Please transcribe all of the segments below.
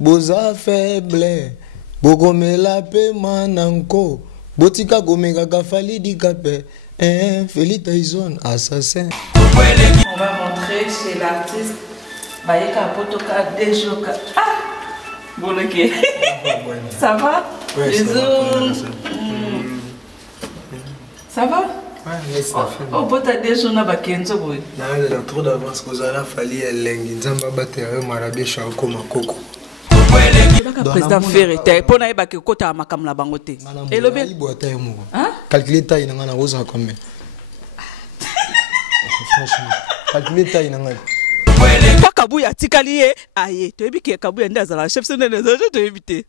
Boza faible, bogomela pe mananko, botika gomega gafali di kape, Feli Tyson, assassin. On va rentrer chez l'artiste, Bayeka Potoka Dejoka. Ah, bon ok. Ça va? Ouais, les autres. Ça va? Ouais, ça fait. Oh, pota déjà na bakenzo boy. Na a trop d'avance que ça fali elengi nzamba batera marabe shako makoko. Président Ferré, pour na ebake kota makam la bangote. Et le bien. Hein? Calculer taille na ngana rosa combien? Franchement, calculer taille na ngana. Pas Kabuya tikali ye aye, to ebi ke Kabuya ndaza la chef sonne na zo to ebité.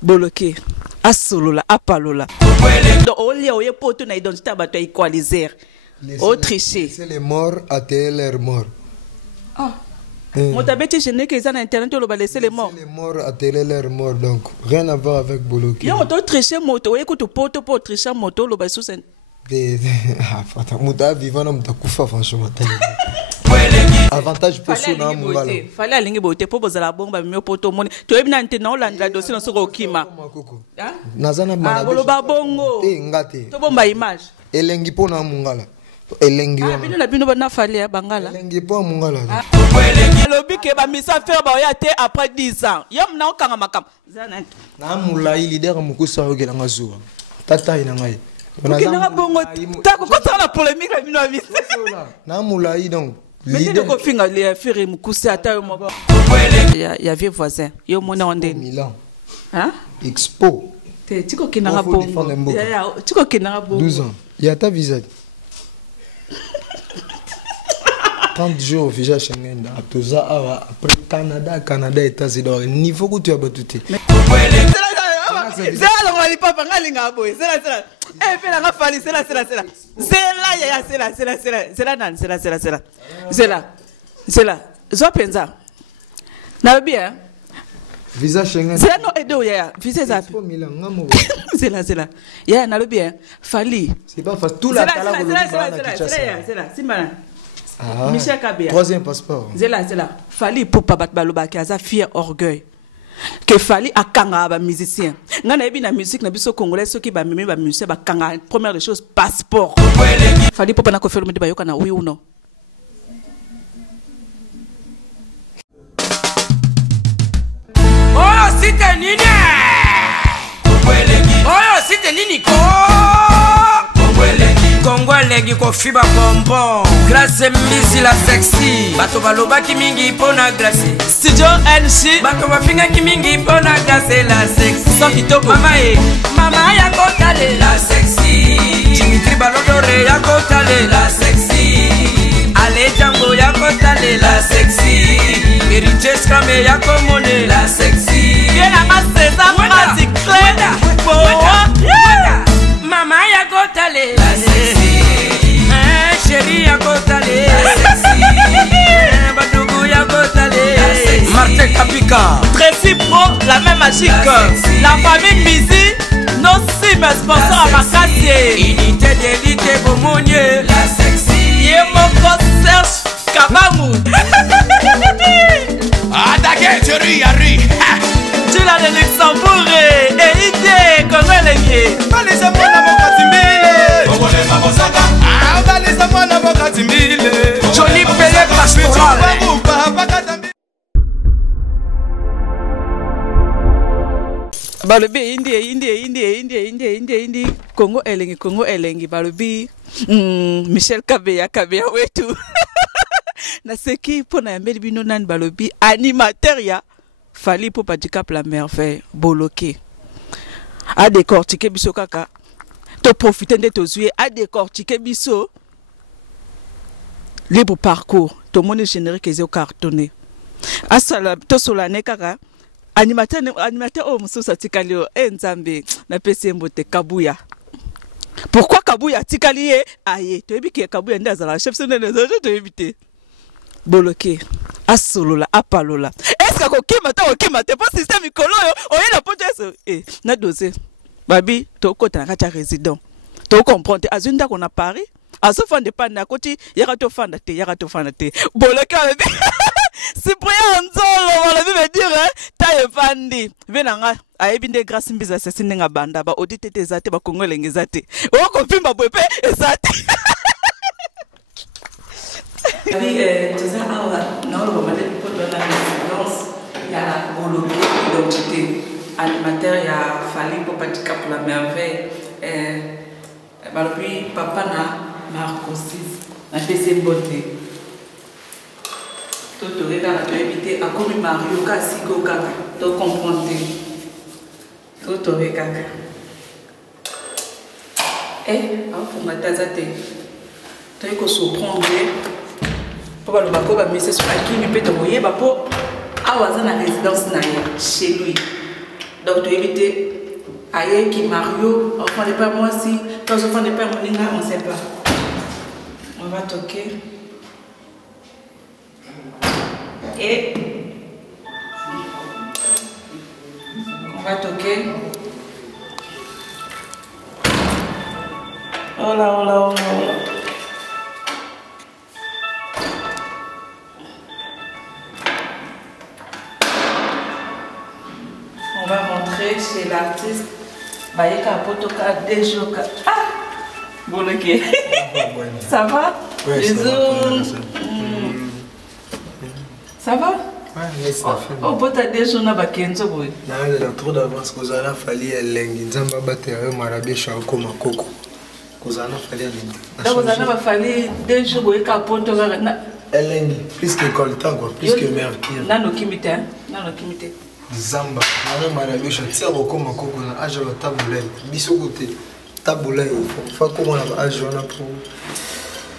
Boloké. Asolola, apalola. Donc, au lieu de poto na identité bato équaliser. Au tricher. C'est les morts à leur mort. Ah. Motabeti je n'ai que ça na internet on va laisser les morts. C'est les morts à leur mort donc rien à voir avec Boloké. Yo to tricher moto, écoute poto pour tricher moto lo ba sous sen. Attends, muta vivant na mutakufa franchement. Avantage pour ceux dans Mungala. Fallait alingi beauté pour bozala bomba mi poto moni. To ebi na ntena olanda dossier na soko kima. Hein? Nazana manabe. Boloba bongo. Ngate. To bomba image. Elengi po na Mungala. Elengi wana. Bino na bino na fallait ya bangala. Elengi po Mungala. Lobi ke ba misa faire ba ya te après 10 ans. Yom na okanga makam. Zana. Na mulai leader mukusa ogela ngazuwa. Tata ina ngai. Okina bongo. Ta ko kota na polémique la bino abi. Na mulai donc. Mais tu ne finga les faire mukusa ata mo. Il y avait voisin. Yo mona onde. Milan. Hein? Expo. Tu ko kinanga bongo. Tu ko kinanga bongo. 12 ans. Il y a ta visa. 30 jours au visa Schengen. Après Canada, États-Unis. Niveau que tu as battu. C'est là on va pas parler nga boy. C'est là. Eh fais la fali, c'est là. C'est là. Zo penza. Na bien. Visa Schengen. C'est là non edo ya. Visa za. C'est là. Ya na le bien. Fali. C'est pas facile tout la tala c'est là. Simana. Michel Kabea. Troisième passeport. C'est là. Fali pour pas battre baloba ki aza fier orgueil. Que Fali akanga ba musicien. Ngana ebi na musique na biso congolais ceux qui ba mimi ba musicien ba kanga première des choses passeport. Fali popa na ko faire me ba yoka na oui ou non. Oh c'était nini? Oh c'était nini ko? Kongolegi ko fiba bonbon. Grâce misi la sexy. Bato baloba ki mingi pona grâce. Studio NC. Bato bafinga ki mingi pona grâce la sexy. Sans kitoko. Mama ya kotale la sexy. Dimitri Balodore ya kotale la sexy. Ale Django ya kotale la sexy. Héritier Scramé ya komone la sexy. Viens à César Magic Clé. Mama ya kotale la sexy. Chérie ya kotale la sexy. Badougou ya kotale la sexy. Martin Kapika. Tracy Pro, la même magique. La famille Mizi, nos cimes sponsors à Makassie. Unité d'élite Bomonier. La sexy. Yemoko Serge Kabamu. Attaquez, chérie, Yari. Tu l'as de Luxembourg et idée, comment elle est liée. Balisa mwana mokatimbile. Kongole mabosaka. Balisa mwana mokatimbile. Joli pele pastoral. Balobi Indi Congo elengi balobi Michel Kabea wetu. Na seki pona yambeli bino nan balobi animateur ya Fali pour Handicap la merveille Boloké. A décortiquer biso kaka. To profiter de tozuye a décortiquer biso. Libre parcours. To monde générique ezio cartonné. Asala to solane kaka. Animateur oh mususa tikalio nzambe na pesi mbote Kabuya. Pourquoi Kabuya tikali ye aye to ebiki Kabuya ndaza la chef sonne zo to ebité. Boloké asolola apalola. Est-ce que okima pas système ikolo yo oyela poto na dossier. Babi to kota na kacha résident. To comprendre azunda qu'on a Paris azofanda epanda ya koti yaka tofanda te boloke alobi Cyprien Nzolo balobi veut dire ta evandi ve nanga ayebi nde Grace Mbiza sesi ndenge banda ba audite te eza te bakongo elenge eza te okopimba boye mpe eza te toza awa naoloba made mpo tona résidence ya boloke identité animateur ya Fally Ipupa Tika pour la merveille balobi papa na Marcosis na pese mbote to regarde to éviter à comme Mario kasi ko kaka to comprendre to regarde au fond la tazate to ko surprendre pour le bako ba message sur qui mi peut envoyer ba po awaza na résidence na chez lui donc to éviter aye qui Mario enfant n'est pas moi si quand enfant n'est pas moninga on sait pas on va toquer. Et on va toquer. Oh là. On va rentrer chez l'artiste. Bayeka Potoka Dejoka. Ah! Bon, ok. Ça va? Ouais, bisous. Ça va? Ouais, ça fait. Oh, peut être des gens à Kenzo, oui. Non, il y a trop d'avance. Kozana Fally Elengi. Nzamba Batere Marabé Shako Makoko. Kozana Fally Elengi. Donc, Kozana Fally des jours, oui, Kaponto. Elengi. Plus que Coltan, quoi. Plus que Mercure. Nano Kimite. Nano Kimite. Zamba. Nano Marabé Shako Makoko. Age la taboulay. Biso côté. Taboulay. Il faut comment on a age pour.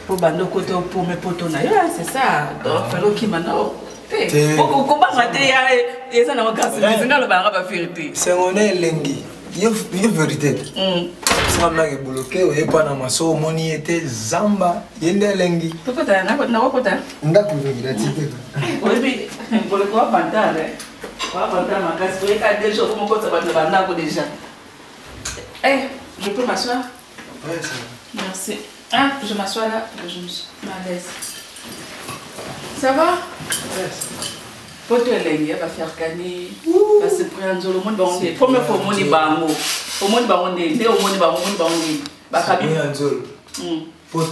Pour bando côté pour mes potos na c'est ça donc falo ki manao ko ba ngate ya eza na grâce bizinga lo ba vérité c'est on est lengi yo vérité ça m'a bloqué o yepa na maso moni était zamba yende lengi tokota na kota ndaku ngira tite oui pour le quoi pantale makasi pour ka déjà comme ko ça ba na ko déjà je peux m'asseoir ouais c'est merci. Ah, je m'assois là, je me suis à l'aise. Ça va? Pour te l'aider, va faire gagner. Va se prendre le monde. Première fois, on est bango. Au monde, on est au monde, va faire gagner.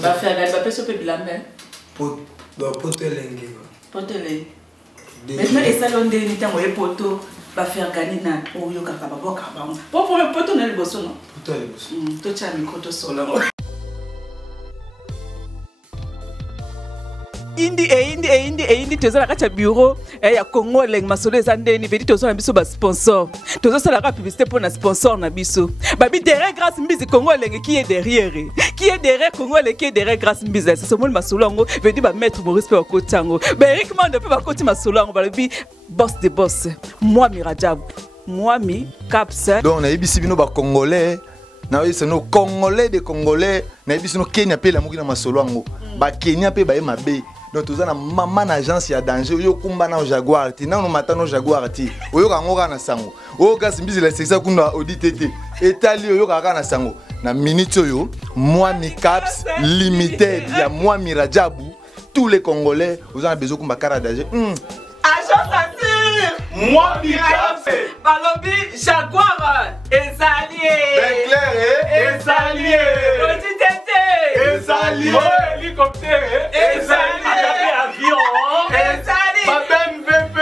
Va faire ce peu la main. Pour te l'aider. Pour te l'aider. Maintenant, et ça, on est dans le poteau. Va faire gagner. Oh, yo, kaka, pour le poteau, on est le bosso, non? Pour toi, le bosso. Toi, tu as un micro solo. indi toza na kati ya bureau ya Congo leng masolo eza ndeni vedi toza na biso ba sponsor toza sala ka publicité pour na sponsor na biso babi derrière Grace Mbizi Congo leng qui est derrière Congo leng qui est derrière Grace Mbizi c'est somol masolo ngo vedi ba maître Maurice pe bakotango ba Eric Mande pe bakoti masolo ngo babi boss de boss moi Mirajab moi mi caps donc on a ebisi bino ba congolais na c'est nos congolais de congolais na ebisi no Kenya pe la muki na masolo ngo ba Kenya pe ba mabe. Donc tout ça na maman agence ya danger yo kumba na Jaguar ti na no matano Jaguar ti oyo kangoka na sango oyo Grace Mbizi la sexa kuna auditete etali oyo kaka na sango na minute oyo moi mi caps limited ya moi Mirajabu tous les congolais vous avez besoin kumba kara danger agence assure moi mi caps balobi Jaguar ezalié ben clair ezalié auditete ezalié hélicoptère ezalié avion ezali Babem VP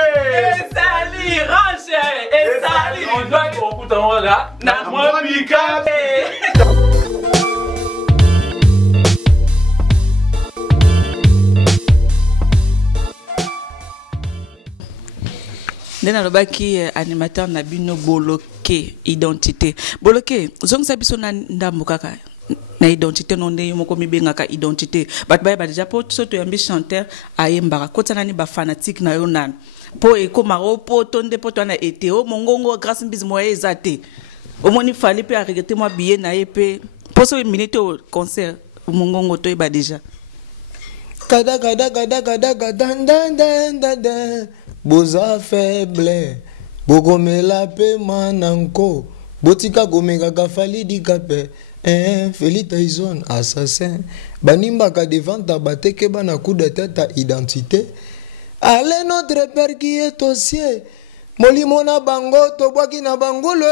ezali range ezali on doit okuta ngola na moi mi caps nde nalobaki animateur na bino boloke identité boloke zongisa biso na ndambo kaka na identité non nde moko mibengaka identité bato bayeba déjà po so toyambi chanteur ayembaka kota nani bafanatique na yo nani po ekomaka po tonde po to na ete o mongongo Grace Mbizi moya eza te omoni Fally mpe aregete mwa billet na ye mpe po so minute o concert mongongo toyeba déjà kada boza faible bokomela pe mananko botika komekaka Fally dikape Feli Tyson, assassin. Banimbaka devant ta bateke bana coup de tête à identité. Allez notre père qui est au ciel. Molimona bango tobwaki na bangolo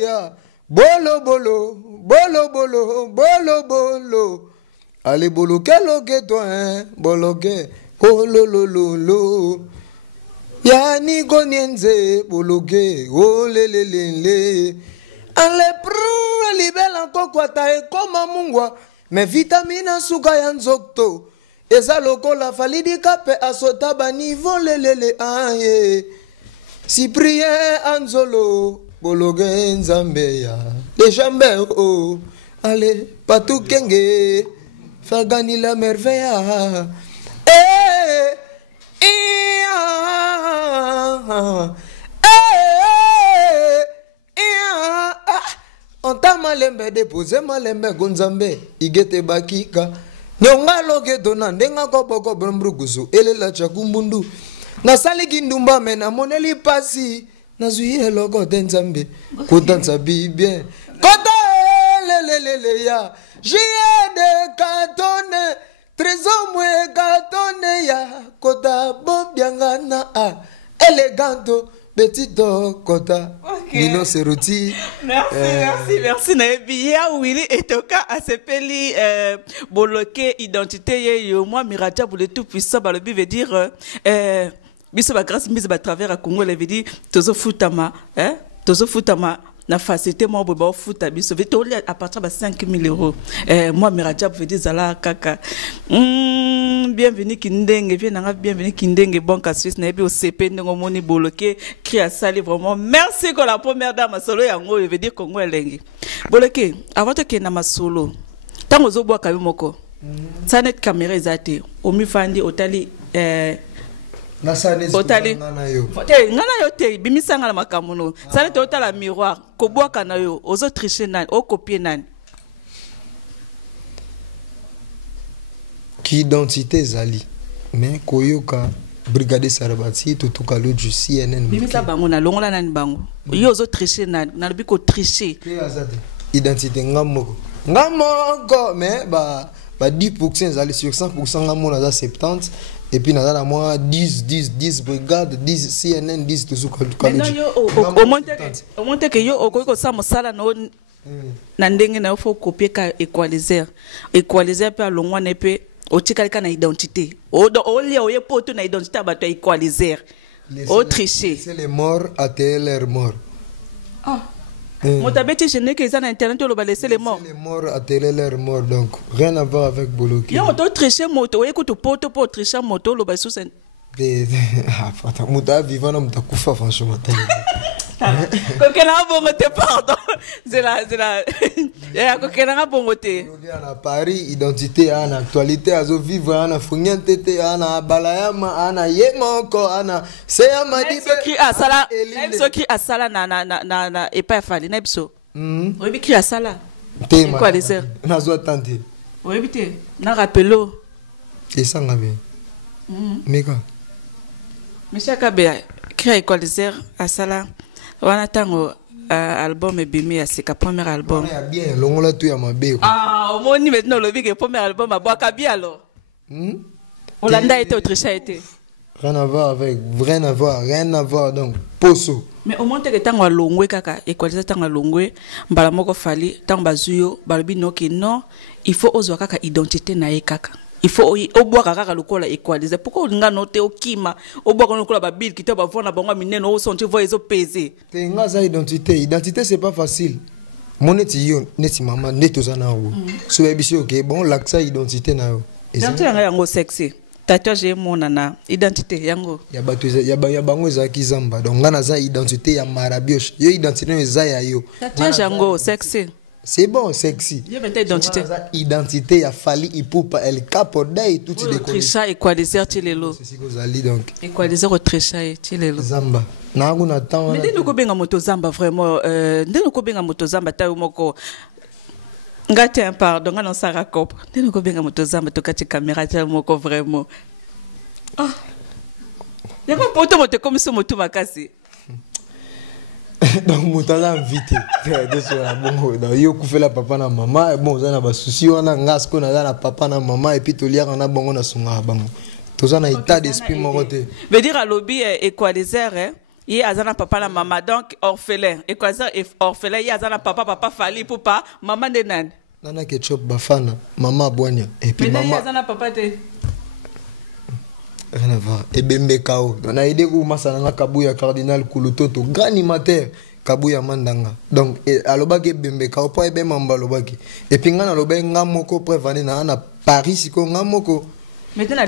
ya. Bolo bolo, bolo bolo, bolo bolo. Allez bolo keloke toi hein, boloke. Oh lo lo lo lo. Yani gonienze boloke. Oh le le le le. Allez prou libela encore ta e koma mungwa. Me vitamina suka ya nzokto. Eza lokola falidi kape asota ba niveau lelele aye. Cyprien Anzolo bologe nzambeya. Les jambes oh. Allez patou kenge. Faire gagner la merveille. On t'a malembe déposé malembe gonzambe. Igete bakika. Nyonga loge dona ndenga kopoko brombrugusu. Ele la chakumbundu. Na sali kindumba mena moneli pasi. Na zuye logo denzambe. Kodanza bien. Kota le ya. J'ai de katone. Trésor mwe katone ya. Kota bombiangana a. Eleganto. Petito kota. Nino Seruti. Merci. Naebia Willy Etoka a sepeli boloke identité ye moi Miraja pour le tout puissant ba le veut dire biso ba grâce mise ba travers à Congo le veut dire tozo futama na facilité moi boba futa biso veut dire à partir de 5 000 €. Moi Miraja veut dire zala kaka. Bienvenue Kindenge, bienvenue Kindenge Banque Suisse na bi au CP ndongo moni boloke cri à sali vraiment merci que la première dame solo yango veut dire Congo elengi boloke avant que na masolo tango zo bwa kabi moko sanet caméra ezate omi fandi otali na sanet otali ngana yo te bimisanga na makamuno sanet otala miroir ko bwa kana yo ozo tricher nani o copier nani. Qui identité zali mais koyoka brigade Sarabati tutuka lo du CNN bimisa bango na longola nani bango yo zo tricher na lobi ko tricher identité ngamoko mais ba 10% zali sur 100% ngamo na 70 et puis na moi 10 brigade 10 CNN 10 tutuka lo au monte que yo okoko sa mosala no na ndenge na faut copier ka equalizer pe alongwa ne pe otikalika na identité o lia oye poto na identité bato equalizer o tricher c'est les morts atteler leur mort motabeti je n'ai que ça na internet o lo ba laisser les morts atteler leur mort donc rien à voir avec Boloki yo to tricher moto oye kutu poto po tricher moto lo ba sous muta vivant na muta kufa franchement kokela bongo te pardon c'est la kokela bongo te na Paris identité ana actualité azo vivre ana funyante te ana balayama ana yemoko ana seyama dibe asala so ki asala na epa fali na biso obi ki asala te quoi les heures na zo tante obi te na rappelo esanga be meka Monsieur Kabe créé équalizer asala wana tango album ebimi ya sika premier album ya bien longola tu ya mabe omoni maintenant le big premier album abwaka bien alors Olanda était Autriche été rien à voir donc poso mais au moins que tango alongwe kaka equaliser tango alongwe mbala moko fali tango bazuyo balobi noki non il faut ozwa kaka identité na ye kaka il faut au boire kaka lokola equaliser pourquoi olinga note okima au boire lokola ba bill kito ba vona bango mineno o sonti voix ezo peser te ngaza identité c'est pas facile moneti yo neti mama neto zana wo so ebisi OK bon l'accès identité na yo identité yango sexy tatouage monana identité yango ya bato ya bango ezaki zamba donc ngana za identité ya marabioche yo identité eza ya yo tatouage yango sexy. C'est bon, sexy. Il y a identité. Identité, il a fallu, il peut pas, elle capodait tout de suite. Tricha, equaliser, tilelo. C'est ce que vous allez donc. Equaliser, tricha, tilelo. Zamba. Na on attend. Mais dès nous combien moto zamba vraiment, dès nous combien moto zamba tayo moko. Ngate un pardon, on s'en raccorde. Dès nous combien moto zamba tokati caméra tayo moko vraiment. Ah. Y'a quoi moto comme ce moto makasi. Donc mutala invité de ça bon donc yo kufela papa na maman et bon ça na ba souci wana ngasko na na papa na maman et puis to liaka na bango na sunga bango to ça na état d'esprit moroté veut dire à lobby équaliser hein il y a azana papa na maman donc orphelin équaliser orphelin il y a azana papa fali pour pas maman de nan nana ketchup bafana maman boigna et puis maman mais il y a azana papa te rien à voir et bembe kao on a aidé ko masana kabuya cardinal kulutoto grand animateur kabuya mandanga donc alobaki bembe kao po ebe mamba alobaki et puis ngana lobe ngamoko prévane na Paris siko ngamoko maintenant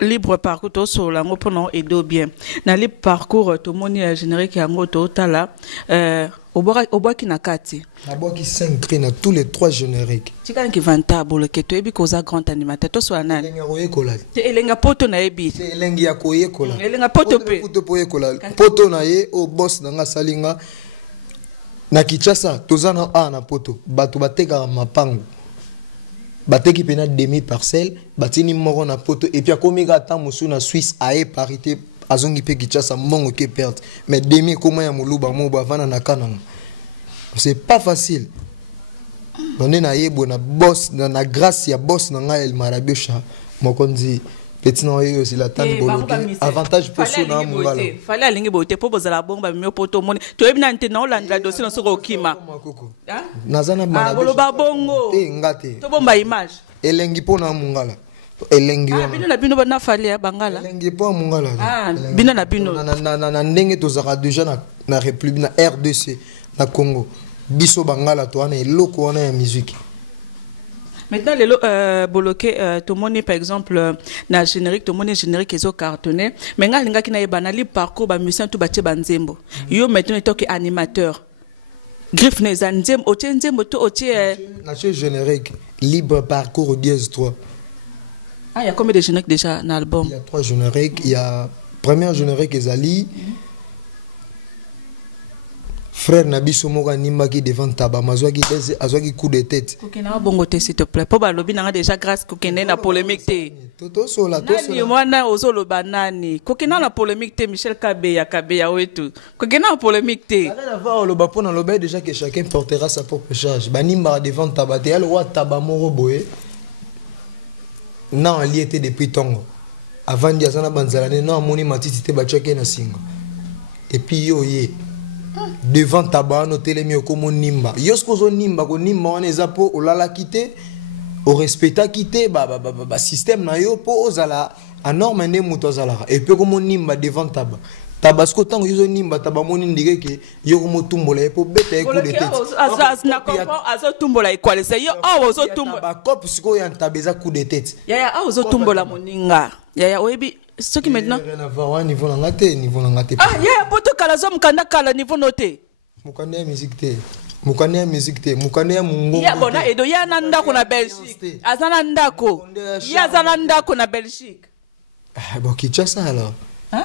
libre parcours to so lango pono edo bien na libre parcours to moni générique yango to tala oboki na kati naboki 5 cris na tous les 3 génériques tika ki vantable ke to ebi koza grand animateur to so nani elenga koyekola te elenga poto na ebi te elengi ya koyekola elenga poto pe poto poyekola poto na ye o boss nanga salinga na Kinshasa tozana na poto bato bateka mapango bateki pena demi parcelle batini moko na poto et puis akomika ta musu na Suisse aé parité azongi pe Kinshasa mongo ke perte mais demi comment ya muluba mo bavana na kananga c'est pas facile on est na yebo na boss na grâce ya boss na nga El Marabisha mokonzi petit na yo aussi la tane boloke avantage pour so na mungala fallait alingi bote po bozala bomba mi poto moni to ebina nte na olanda dossier no soko kima nazana Marabisha boloba bongo ngate to bomba image elengi po na mungala elengi wana bino na bino bana fallait bangala elengi po mungala bino na bino na ndenge tozaka déjà na république na RDC na Congo biso bangala to wana eloko wana ya musique. Maintenant, les bloqués, tout le monde, par exemple, na générique, tout le monde générique, ils ont cartonné. Mais quand les gens qui n'ont pas de parcours, bah musicien tout bâti banzembo. Yo maintenant ils sont animateur. Griff les anzem, au tien zembo tout au tien. Na générique, libre parcours 10-3. Ah, il y a combien de génériques déjà dans l'album? Il y a 3 génériques. Il y a première générique Ezali. Frère Nabiso Moga Nimbaki devant Taba Mazwaki coup de tête. Kokena bongote s'il te plaît. Pour balobi nanga déjà grâce kokena na polémique té. Toto sola to sola. Nani mwana ozolo banani. Kokena na polémique té Michel Kabeya wetu. Kokena na polémique té. Rien à voir le bapon dans le bail déjà que chacun portera sa propre charge. Banimba devant Taba té le roi Taba Moro boé. Non, il était depuis Tongo. Avant Diazana Banzalane non moni matiti té bachake na singa. Et puis yo ye devant Tabano telemi okomo nimba yosko zo nimba ko nimba wana ezapo olala kité o respecta kité ba système na yo po ozala a norme ne muto ozala et puis komo nimba devant Tabasco tango yo nimba tabamoni ndike ke yo komo tumbola po beta e coup de tête na comprend azo tumbola equaliser yo ozo tumbola ba cop siko ya ntabeza coup de tête ya ozo tumbola moninga ya oyebi ce qui maintenant rien à voir niveau na ngate ah ya poto kala zo mukanda kala niveau noté mukanda ya musique te mukanda ya mungo ya bona edo ya na ndako na Belgique azana ndako ya azana ndako na Belgique bon Kinshasa alors hein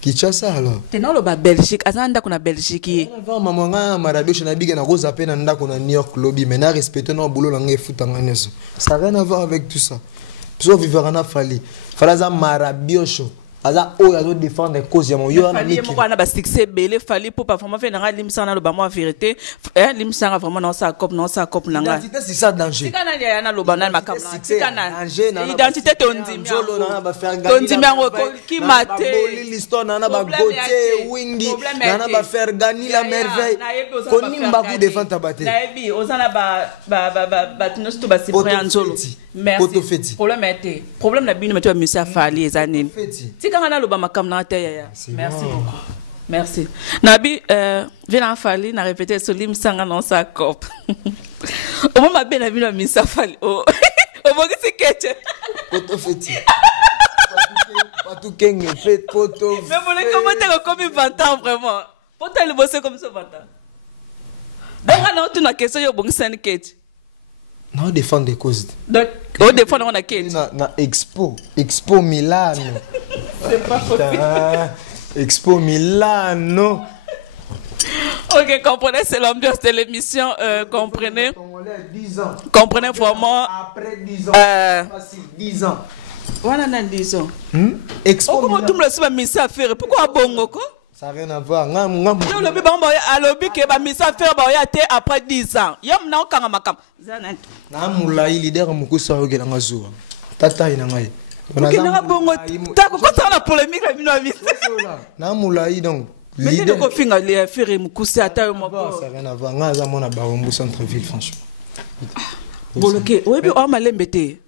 Kinshasa alors tena lo ba Belgique azana ndako na Belgique ye va maman nga Marabisha na biga na roza pe na ndako na New York lobby mais na respecter na boulot la ngai futanga neso ça rien à voir avec tout ça so vivre na fali falaza Marabisha aza o yazo défendre cause ya moyo na niki fali mo ba succès belé fali pour performance fait na limsana lo ba mo vérité limsana vraiment na sa cop nanga identité c'est ça danger kana ya na lo banana makamna kana identité tondimi yango ki mate l'histoire na ba Gautier Wingi na ba faire gagner la merveille konimba ku défendre tabate na ebi ozana ba tinosto to ba Cyprien Nzolo merci problème na bino meto monsieur Fali ezanini tikanga na loba makamna te ya merci beaucoup merci nabi vient Fali na répéter solim sanga non sa cop au moment bien na bino monsieur Fali au bogi sikeche poto feti patu kenge fait poto mais vous les commenter comme 20 ans vraiment poto le bosser comme ça 20 ans donc on a toute la question yo bogi sanikete non défendre des causes donc on défend on a quel na Expo Milano c'est pas possible Expo Milano. Ok, comprenez, c'est l'ambiance de l'émission, comprenez. 10 ans. Comprenez vraiment. Après 10 ans. 10 ans. Voilà, 10 ans. Expo Milano. Comment tout le monde se met à faire? Pourquoi bongo quoi? Ça n'a rien à voir. Yo le bibon boy alobi ke ba misa faire ba ya te après 10 ans. Yom na okanga makam. Zanet. Na mula il leader mukusa yo gelanga zuwa. Tata ina ngai. Ok na bongo ta ko ça la polémique la bino ami. Na mula donc leader ko finga le faire mukusa ata yo moko. Ça n'a rien à voir. Nga za mona barombo centre-ville franchement. Boloké, oyebi o malembe te.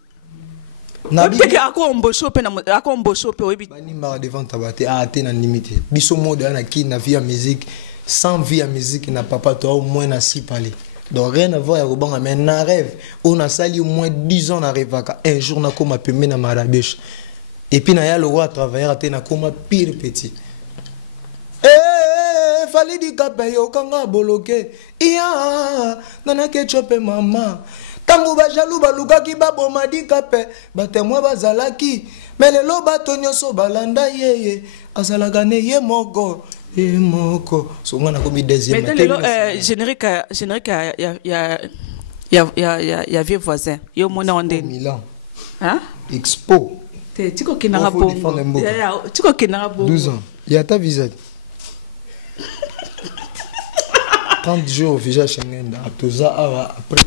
Na bi ke ako mbosho pe na ako mbosho pe oyebi. Bani mara devant tabate a te na limite. Biso mode na ki na vie à musique, sans vie à musique na papa toi au moins na si parler. Donc rien à voir avec bon mais na rêve, on a sali au moins 10 ans na rêve un jour na koma pe na marabèche. Et puis na ya le roi travailler à te na koma pire petit. Fallait di kapeyo kanga boloké. Iya nana ke chope mama. Tango ba jalou ba luka ki ba boma di kape batemwa bazalaki melelo bato nyonso balanda yeye azalaka ne ye moko so ngana komi deuxième mais dans le générique ya vieux voisin yo mona onde Milan hein Expo te tiko kinanga bo ya tiko kinanga bo 12 ans ya ta visite 30 jours au visa Schengen après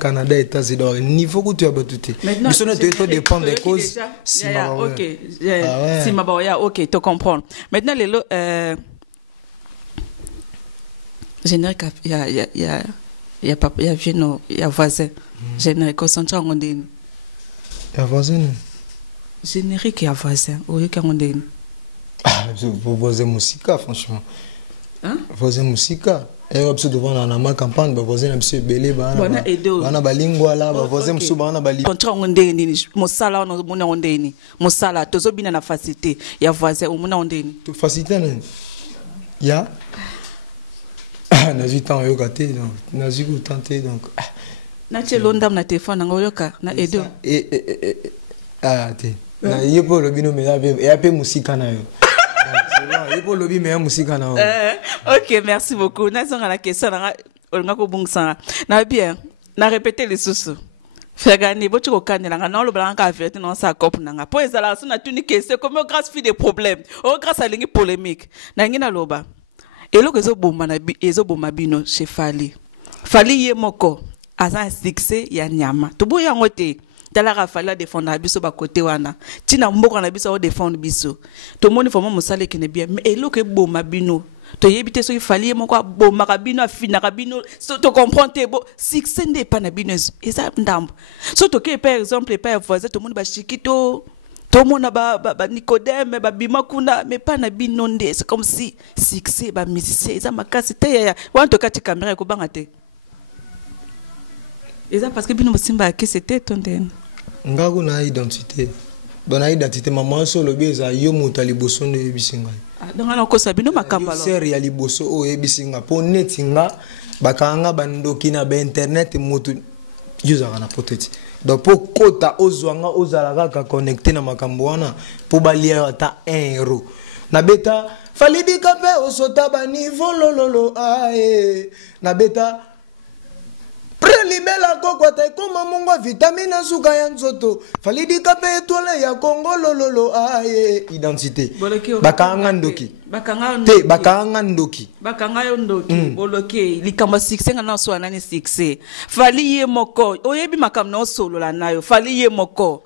Canada États-Unis niveau que tu as battu mais ça ne dépend des causes si ma ok tu comprends maintenant les générique il y a voisin générique concentré en ondine il y a voisin générique il y a voisin oui quand ondine vous voisin musique franchement hein voisin musique et obso devant na ma campagne ba voisin monsieur belé bana balingwa la ba voisin musu bana bali contrat ondeni mosala on mona ondeni mosala tozobina na facilité ya voisin on mona ondeni to facilité ya na temps yo gâté donc na ziku tenter donc na chelo ndam na téléphone ngo yoka na edo te na yepo lobino me ya pe musika na yo. Ok, merci beaucoup. La question, bien, na répéter les sous. Fegani, bo tu kokane la na lo blanca verte non sa cop nanga. Po ezala so na tuni question comme grâce fi des problèmes. Oh grâce à lingi polémique. Na ngina loba. Elo kezo bomba na ezo bomba bino chez Fali. Fali ye moko aza succès ya nyama. To boya ngote. Tala rafala défendre biso ba côté wana tina mboko na biso o défendre biso to moni fo mo musale kene bien mais elo ke boma bino to yebite so ifali moko boma ka bino afina ka bino so to comprendre bo succès n'est pas na bino eza ndambo so to ke par exemple pas voisin to moni ba chikito to mona ba Nicodème ba bima kuna mais pas na bino ndé c'est comme si succès ba musicien eza makasi te ya wan to kati caméra ko banga te eza parce que bino simba ke c'était ton den ngako na identité bona identité maman so lobi eza yo muta liboso nde bisinga donc ana ko sabino makamba lo ser ya liboso o ebisinga po netinga bakanga bandoki na ba internet mutu yuza kana poteti donc po kota ozwanga ozala ka connecté na makambo wana po balia ata 1 euro na beta falidi kape osota ba niveau lololo ae na beta Prelibela koko te koma mungo vitamine suka ya nzoto falidi kape etole ya Congo lololo aye identité bakanga ndoki te bakanga ndoki boloke likamba succès ngana so anani succès fali ye moko oyebi makam no solo la nayo fali ye moko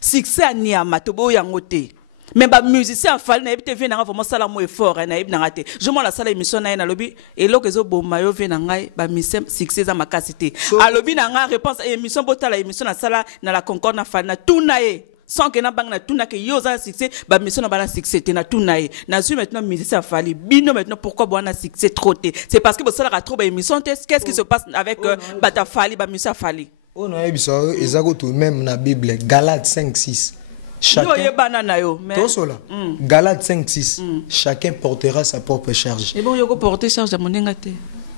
succès aniama to bo yango te mais ba musicien fali na ebite vient na vraiment sala mo effort na ebi na ngate je moi la sala émission na lobi eloko ezo bomba yo vient na ngai ba musicien succès za makasité alobi na nga réponse émission botala émission na sala na la concorde na fali na tuna e sans que na bang na tuna que yo za succès ba mission na bala succès te na tuna e na su maintenant musicien fali bino maintenant pourquoi bon na succès trop te c'est parce que bo sala trop ba émission qu'est-ce qui se passe avec bata fali ba musicien fali on a ebiso ezako tout même na Bible Galates 5:6 chacun Galates 5:6 chacun portera sa propre charge. Et bon yoko porter charge de mon ngate.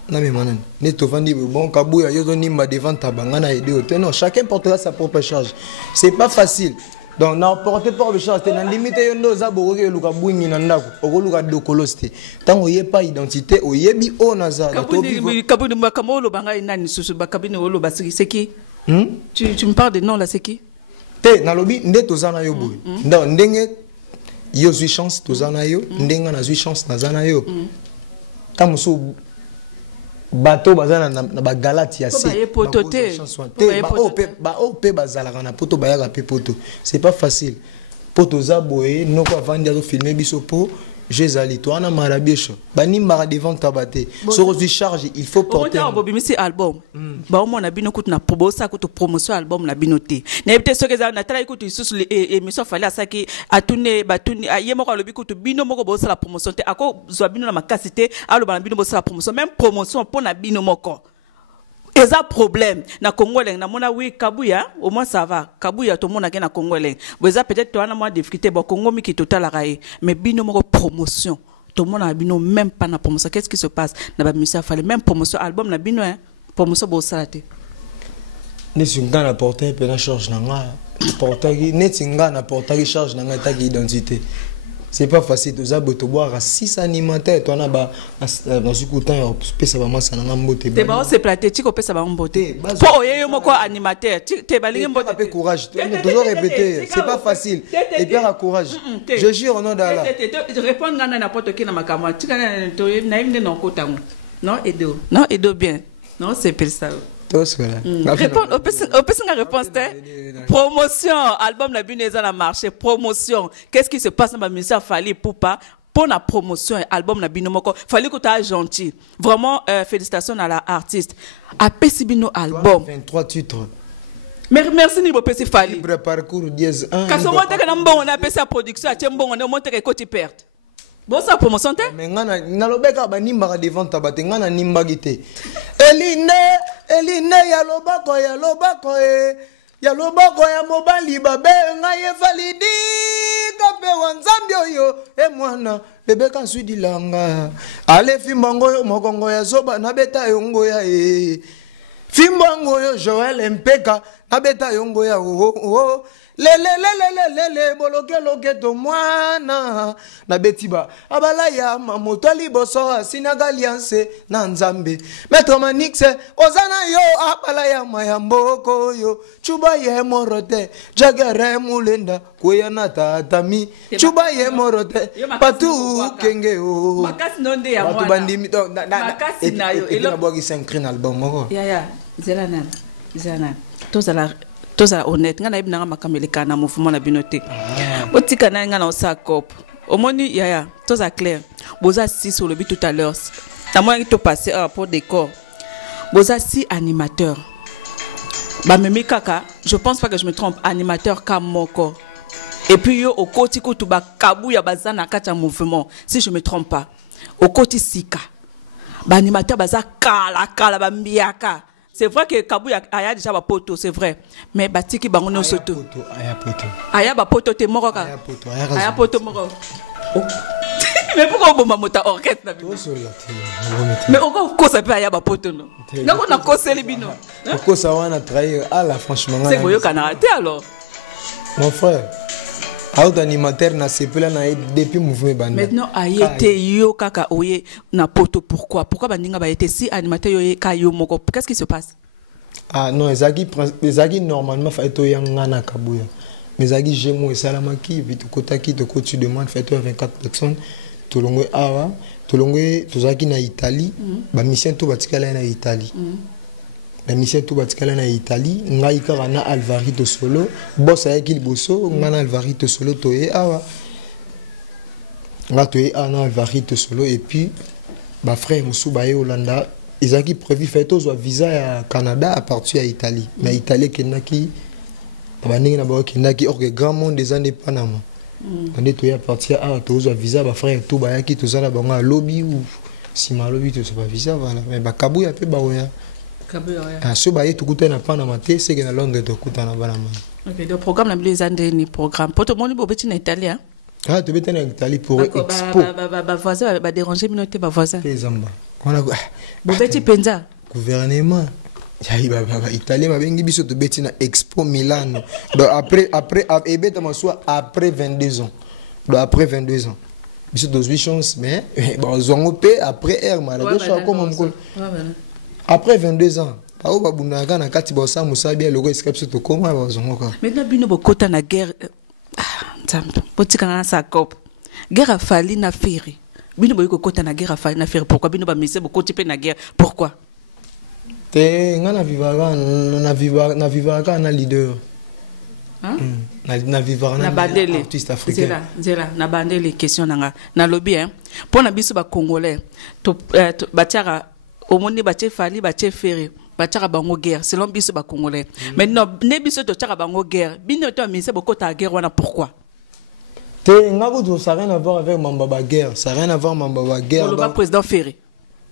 Na mais manan, ne to vandi bon kabuya yo doni ma devant tabanga na aider autre non chacun portera sa propre charge. C'est pas facile. Donc na porter propre charge te na limite yo ndo za boko ke luka bungi na ndako okoluka dokoloste. Tango ye pas identité oyebi onaza to vivre. Kabuni makamolo banga inani susu bakabini olo basiki c'est qui? Tu me parles de nom là c'est qui? Te nalobi nde tozana yo boy ndenge yo zui chance tozana yo ndenga na zui chance nazana yo tamusu bato bazana na bagalati ya se poto te ba pe bazalaka na poto bayaka pe poto c'est pas facile poto za boye noko avandi azo filmer biso po Jézali toi na marabisho banimba devant tabate so zui charge il faut porter on bobi misi album ba on na bino kutu na promotion kutu promotion album na binote na ebite soke za na tala kutu isusu émission fallait asaki atune batuni yemo ko lobi kutu bino moko bo la promotion te ako zwa bino na makasi te alo ba bino bo la promotion même promotion pour na bino moko eza problème na congolais na mona oui kabuya au moins ça va kabuya to mona ke na congolais boza peut-être to na moi difficulté bo congo mi ki total raé mais bino moko promotion to mona bino même pas na promotion qu'est-ce qui se passe na ba monsieur fallait même promotion album na bino hein promotion bo salate ne singa na porter pe na charge na nga porter ne singa na porter charge na nga ta identité. C'est pas facile de ça to boire 6 animateurs toi na ba dans ce coup temps pesa ba masa na mbote te ba se platé tiko pesa ba mbote po oyeyo moko animateur te ba lingi mbote pe courage toujours répéter c'est pas facile et puis à courage je jure au nom d'Allah je réponds na n'importe qui na makama tika na to na inde non kotango non edo bien non c'est pour ça. Réponse, on réponse promotion, album la bineza na marché, promotion. Qu'est-ce qui se passe dans ma musique Fally Ipupa pour la promotion album na binomoko. Fally que tu gentil. Vraiment félicitations à l'artiste. A Pesibino album 23 titres. Merci ni bopesi Fally. Libre parcours 10 1. Quand on monte que on a pesa production, tiens bon on monte que côté perte. Bon ça promotion te mais ngana nalobeka ba nimba devant tabate ngana nimba gite eline ya lobako ya mobali babe ngaye validi kape wanzambi oyo e mwana bebe kan sudi langa ale fimbango yo mokongo ya zoba na beta yongo ya fimbango yo Joel Mpeka na beta yongo ya lele boloke to mwana na betiba abala ya mamoto liboso asinaga alliance na nzambe maître Manix ozana yo abala ya mayamboko yo chuba ye morote jagere mulenda koya na tatami chuba ye morote patu kenge o makasi nonde ya mwana batu bandimi to makasi na yo elo bogi 5 album moko ya zelana toza honnête ngana ibina makameli na mouvement na binote botika na ngana osa cop omoni yaya toza clair boza 6 sur le but tout à l'heure na moi to passer pour décor boza 6 animateurs ba memi kaka je pense pas que je me trompe animateur kamoko et puis yo okoti ko tuba kabu ya bazana kata mouvement si je me trompe pas okoti sika ba animateur baza kala ba mbiaka. C'est vrai que Kabuya aya déjà ba poto, c'est vrai. Mais batiki bango no soto. Aya ba poto te moroka. Aya poto moro. Mais pourquoi on mota orchestre na bino? Mais on ko ça peut aya ba poto no. Non on a causé les bino. Pourquoi ça on a trahi franchement. C'est boyo kanarate alors. Mon frère. Out animateur na sepela na depuis mouvement banda. Maintenant ayete yo kaka oye na poto pourquoi bandinga ba été si animateur yo ka yo moko qu'est-ce qui se passe? Ah non ezaki normalement fa eto yanga na kabuya. Mais ezaki jemo esalamaki vite kotaki to ko tu demande fait 24 personnes tolongwe awa tolongwe tozaki na Italie ba mission to batikala na Italie. La mission tout batikala na Italie ngai kaka na Alvarito Solo boss ayaki liboso ngana Alvarito Solo toye awa ngatoye ana Alvarito Solo et puis ba frère musu ba Yolanda ezaki prévu fait aux visa ya Canada à partir à Italie mais Italie kenaki baningi na ba kenaki or que grand monde des années Panama on toye à partir à tozo visa ba frère tout ba yaki tozala bango lobby ou si malobi to pas visa voilà mais ba kabuya pe ba oya ah ce bail tout coûte na Panama c'est que na Londres tout coûte na Panama. OK le programme na les années ni programme pour tout le monde bobeti na italien. Ah tu beti na Italie pour expo. Ba voisin ba déranger minoté ba voisin. Les zamba. On a bobeti penza. Gouvernement. Yayi ba italien ba bengi biso to beti na Expo Milano. Donc après et beta ma soit après 22 ans. Donc après 22 ans. Biso 12 chances mais bon zongo pe après air malade so comme on. Après 22 ans, Pao babunaka na kati bosa musabi logo escape to koma bazongoka. Maintenant bino bokota na guerre nzambe botikanga na sa cop guerre afali na feri bino boyi kokota na guerre afali na feri pourquoi bino bamise bokoti mpe na guerre pourquoi te nga na vivaka na leader na vivaka na artiste africain nzela na bandele question nanga na lobby hein pour na biso ba congolais to batiaka omoni batie fali batie feri batiaka bango guerre selon biso ba congolais mais non ne biso to tiaka bango guerre bino to mise bokota guerre wana pourquoi te nga ko ça rien à voir avec mamba guerre ça rien à voir mamba guerre le président Ferré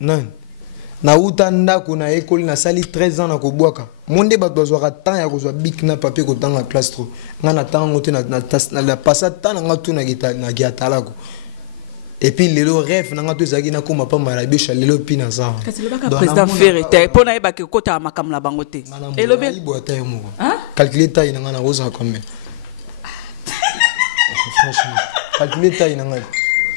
non na utanda kuna école na sali 13 ans na kobwaka monde ba bazwaka temps ya kozwa bic na papier ko tanga classe trop nga na temps ngote na la passate temps nga tuna na giatalako et puis lelo rêve na nga to zaki na koma pa marabisha lelo pina za kasi le baka président Ferré te pona yeba ke kota makamla bango te et le ibo ata mo calculer taille na nga na rosa combien franchement calculer taille na nga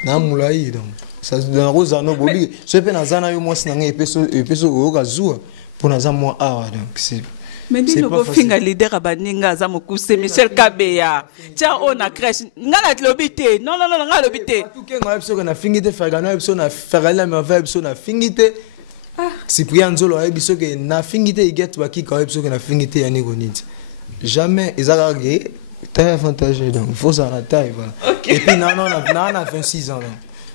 na mulai donc ça dans rosa no bobi ce pe na zana yo mwasi na nga epeso oka zuwa pour na za moi donc c'est mais dis nous finga leader abaninga za mokuse Michel Kabeya tia on a crèche ngala lobité non ngala lobité tout que nga episode na fingite fagana episode na fagala mais va episode na fingite Cyprien Nzolo a episode que na fingite iget baki ka episode na fingite yani koniti jamais ezaka ge taille avantage donc faut ça na taille voilà et puis non na 26 ans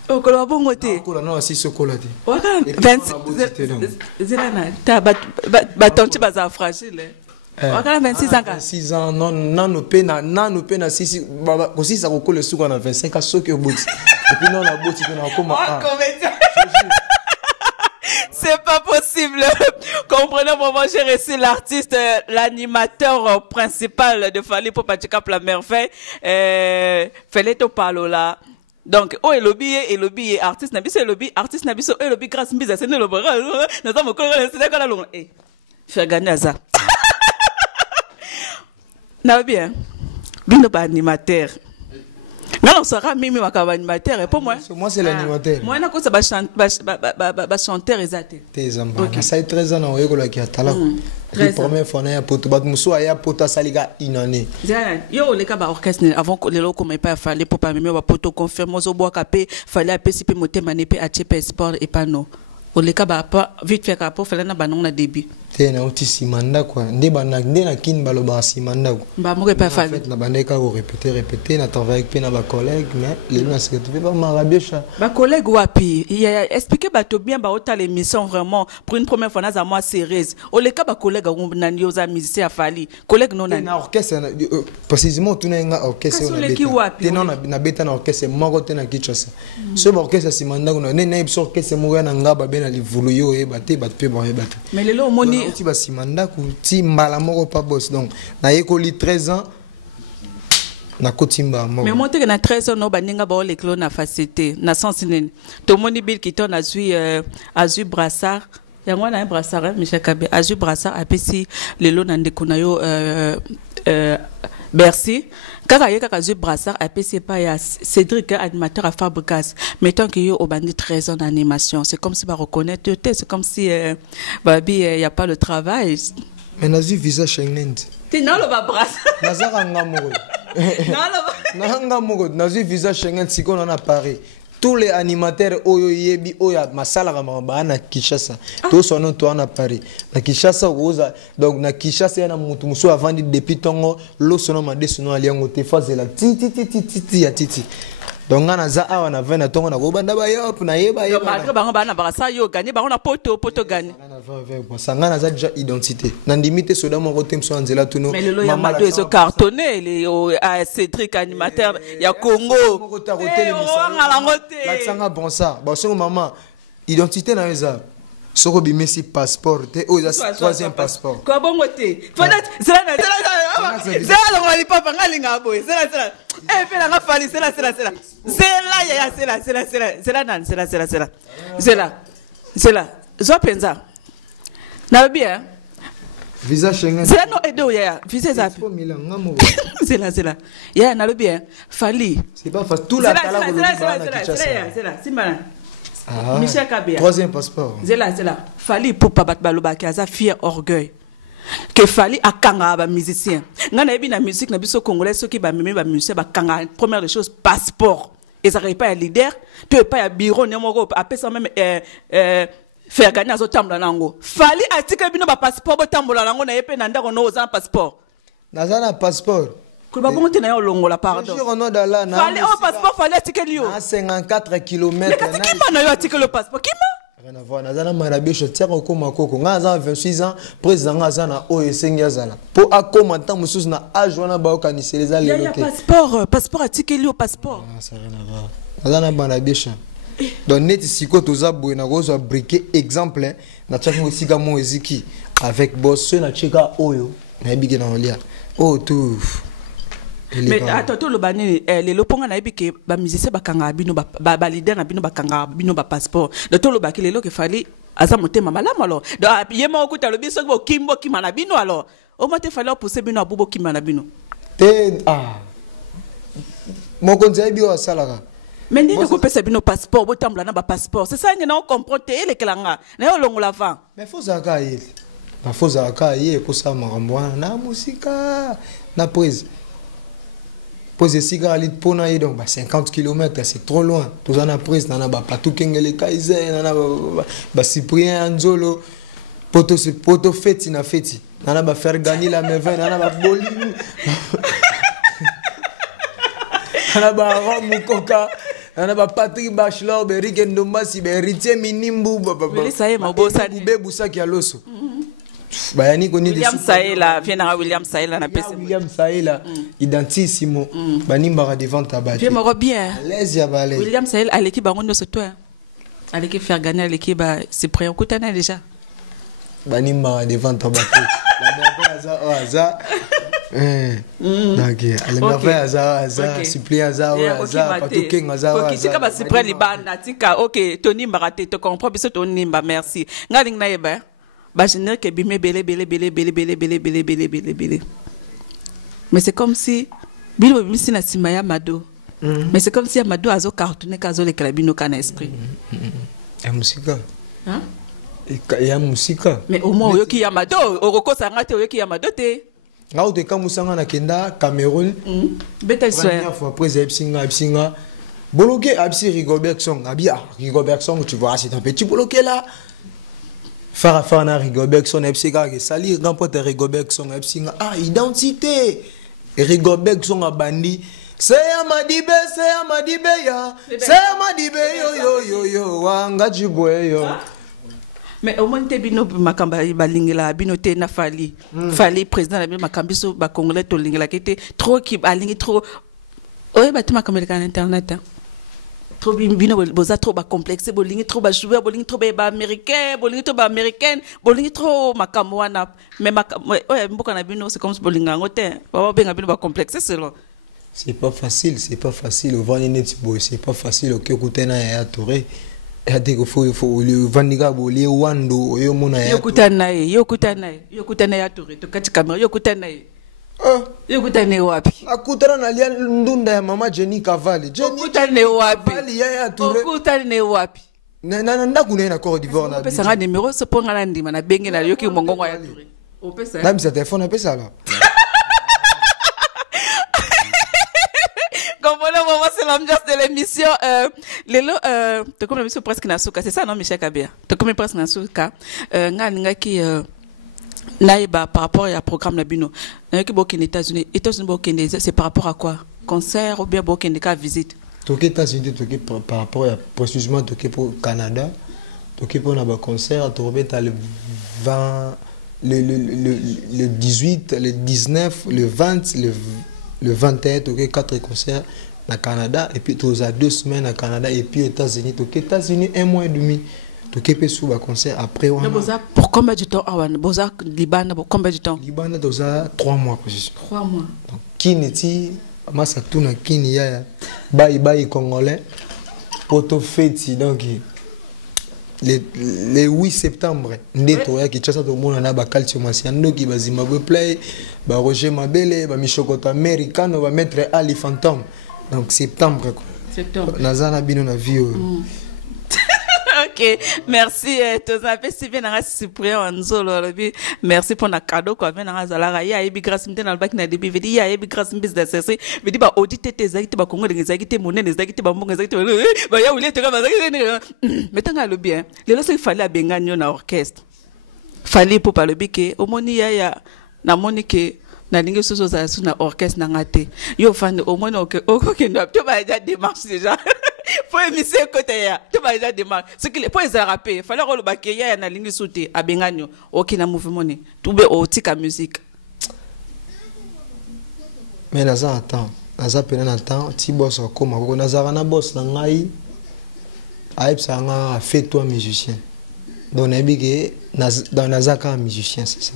oh ko ba bongo te ko non si chocolat waka 26 zilana ta ba tonti baza fragile waka 26 ans 26 ans non no pena si ko si ça ko le suka na 25 ans soki oboti et puis non na boti na koma c'est pas possible. Comprenez moment j'ai reçu l'artiste, l'animateur principal de Fally Ipupa Cap la merveille, Fallait to parlo là. Donc, oh, et lobby, artiste nabiso, artiste nabiso, lobby grâce mbiza, c'est le bras, nous avons encore c'est d'accord la longue. Eh, faire gagner ça. N'a bien, bino ba animateur. Non, sera mimi makaba animateur et pour moi c'est l'animateur. Moi na ko ça ba chanteur exact. Tes zamba. Ça 13 ans na oyekola ki atala. La première fois na poto bat muso aya poto saliga inane. Yo le ka ba orchestre avant que le loko mais pas fallait pour pas même ba poto confirmer zo bois capé fallait apesi pe motema ne pe HP sport et pano. O le ka ba pas vite fait rapport fallait na banon na début. Te na oti simanda quoi. Nde na kin baloba simanda quoi. Ba mo pas fallait. Na bandeka ko répéter na travailler avec na ba collègue mais les na ce que tu fais pas marabiecha. Ba collègue wapi. Il a expliqué ba to bien ba ota l'émission vraiment pour une première fois na za moi sérieuse. O le ka ba collègue na nyoza musicien Fally. Collègue non na orchestre précisément tout na orchestre na beta. Te non na beta na orchestre moko te na Kinshasa. Ce orchestre simanda ko na orchestre mo na ngaba ben na livulu yo e baté bat pe bon e bat. Mais le lo moni ti basimanda ku ti mbala moko pa boss donc na yekoli 13 ans na kotimba moko mais monte que na 13 ans no baninga ba le clone na facilité na sens nini to moni bill qui ton azui brassard ya ngwana un brassard Michel Kabe azui brassard apesi lelo na ndeko na yo Bercy kaka yeka azui brassard apesi pa ya Cédric animateur à Fabricas mettons que yo au bandi 13 ans d'animation c'est comme si ba reconnaître c'est comme si babi y a pas le travail mais nazi visa Schengen ti non le ba brassard nazaka ngamoko non le ngamoko nazi visa Schengen siko na Paris tous les animateurs oyo yebi oya masala ba na Kinshasa to sono to na Paris na Kinshasa oza donc na Kinshasa yana mutu muso avandi depuis tongo lo sono made sono aliango te fazela titi ya titi donc na za awa na vena tongo na kobanda ba yop na yeba yo malgré bango bana barasa yo gagner bango na poto gagner sanga na za déjà identité na ndimite soda mo kotem so anzela tuno mais le ya mado ezo cartonné les Cédric animateur ya Congo la sanga bon ça ba so maman identité na eza soko bimesi passeport te o eza troisième passeport ko bongo te fona zela lo wali papa ngalinga boy zela eh fela nga Fally zela zo penza na bien visa Schengen zela no edo ya visa zapi zela ya na lo bien Fally c'est pas facile tout la tala zela simana Michel Kabeya troisième passeport zela Fally Ipupa bat baloba ki aza fier orgueil que fallait akanga ba musicien nga na na musique na biso congolais ceux qui ba meme ba musicien ba kanga première des choses passeport et ça pas un leader tu es pas un bureau ne moko après ça même faire gagner azo tambola nango fallait atika bino ba passeport bo tambola nango na yepe na ndako no za passeport nazana passeport ko ba bongo tena yo longola pardon fallait au passeport fallait atika lio à 54 km mais quand qui m'a yo atika le passeport qui m'a rien à voir nazana marabisho tiako koma koko nga za 26 ans président nga za na oesengi azana po akoma tant mususu na âge wana ba okaniseleza lelo te passeport atikeli au passeport ça rien à voir nazana marabisho donc net siko toza boye na kozo briquer exemple na tiako sika mo eziki avec boss na cheka oyo na bigi na olia oh tout mais attends le banini les loponga na ebike ba musicien bakanga bino ba leader na bino bakanga bino ba passeport de tout le baki lelo que fallait aza motema malamu alors donc yema okuta lo biso ko kimbo kimana bino alors au moins te fallait pousser bino abubo kimana bino te mon conseil bio asalaka mais ndenge ko pesa bino passeport bo tambla na ba passeport c'est ça ngena on comprend te ele kelanga na yo longola va mais faut zaka yele ba faut zaka yele ko sa makambo na musika na prise pose cigarette pour na donc 50 km c'est trop loin tous en a prise na ba plateau kengele kaiser na ba cyprien anzolo poto feti na feti na ba faire gagner la merveille na ba boli na ba Rome Coca na ba Patrick Bachelor Beric Ndombasi Beritier Minimbu mais ça y est mabosa ni bebusa ki aloso bayani koni William Saela viendra William Saela na pese William Saela identissimo banimba devant tabac je me bien l'aise ya balé William Saela à l'équipe bango no toi à l'équipe faire gagner à l'équipe c'est prêt on coûte déjà banimba devant tabac la merveille aza donc la merveille aza suppléant aza patuking aza tika ba suppléant libanda tika OK Tony Mbaraté te comprends biso Tony Mba merci ngaling na yeba ba génère que bimé belé mais c'est comme si bilo bimisi na simaya mado mais c'est comme si amado azo cartonné kazo le kalabino kana esprit ya musika hein ya musika mais au moins yoki yamado oroko sanga te yoki yamado te ngao te kamusanga na kenda Cameroun beta première fois après absinga bloqué absi Rigobert Song Rigobert Song tu vois c'est un petit bloqué là Farafana Rigobert Song FCK que sali remporte Rigobert Song FCK identité Rigobert Song a bandi c'est Amadibe ya c'est Amadibe yo wanga jibwe yo mais au moins te bino makamba balingela bino te na fali président na bino makambiso ba congolais to lingela kete trop ki balingi trop oye batima kamela kan internet trop bino boza trop ba complexe bolingi trop ba joueur bolingi trop ba américain bolingi trop ba américaine bolingi trop makambo wana mais oye mboka na bino c'est comme bolinga ngote ba benga bino ba complexe c'est pas facile au vendre net boy c'est pas facile au kutena ya Touré ya deko faut le vandiga bolé wando yo mona ya yokutana ya Touré to kati camera yokutana yokutana wapi akutana na lia ndunda ya mama Jenny Cavale yokutana wapi ya Touré yokutana wapi na ndakuna na Côte d'Ivoire na pesa nga numéro so ponga na ndima na benge na yoki mongongo ya Touré opesa na misa téléphone pesa là comme voilà vraiment c'est l'ambiance de l'émission lelo te comme l'émission presque na suka c'est ça non Michel Kabia te comme presque na suka nga ninga ki naïba par rapport à programme na bino na ki bokene États-Unis bokene c'est par rapport à quoi concert ou bien bokene ka visite toke États-Unis toke par rapport à précisément toke pour Canada toke pour na ba concert to robeta le 20 le 18 le 19 le 20 le 21 toke 4 concerts na Canada et puis tu as 2 semaines à Canada et puis aux États-Unis toke États-Unis 1 mois et demi toke pe sous ba concert après on pour combien de temps awan boza Liban pour combien de temps Liban doza 3 mois position 3 mois donc kineti masa tuna kini ya bye congolais poto feti donc le 8 septembre ndeto ya Kinshasa to mona na ba calcio masiando ki ba Zimbabwe play ba Roger Mabele ba Michokoto americano ba maître Ali Phantom donc septembre septembre nazana bino na vie OK Ok, merci. Tous avez si bien à Cyprien Anzolo. Merci pour le cadeau quoi. Bien à Zalara. Il y a eu grâce à la bac na début. Il y a eu grâce à business. Il dit bah auditer tes activités, bah Congo des activités monnaie, des activités bah mon activités. Bah il y a où les trucs comme mais tant le bien. Les lorsqu'il fallait benganyo na orchestre. Fallait pour parler bique. Au moni ya na monique. Na lingue soso za na orchestre na ngate. Yo fan au moins ok no tu vas déjà démarche déjà. Faut émisser côté ya. Tu vas déjà démarche. Ce qu'il faut les rapper. Fallait rolo bakeya ya na lingue sauté a benganyo. OK na mouvement ni. Tout be o tika musique. Mais naza attend. Naza pena na temps ti boss koma ko naza na boss na ngai. Aïe ça nga fais-toi musicien. Donc nabi dans naza ka musicien c'est ça.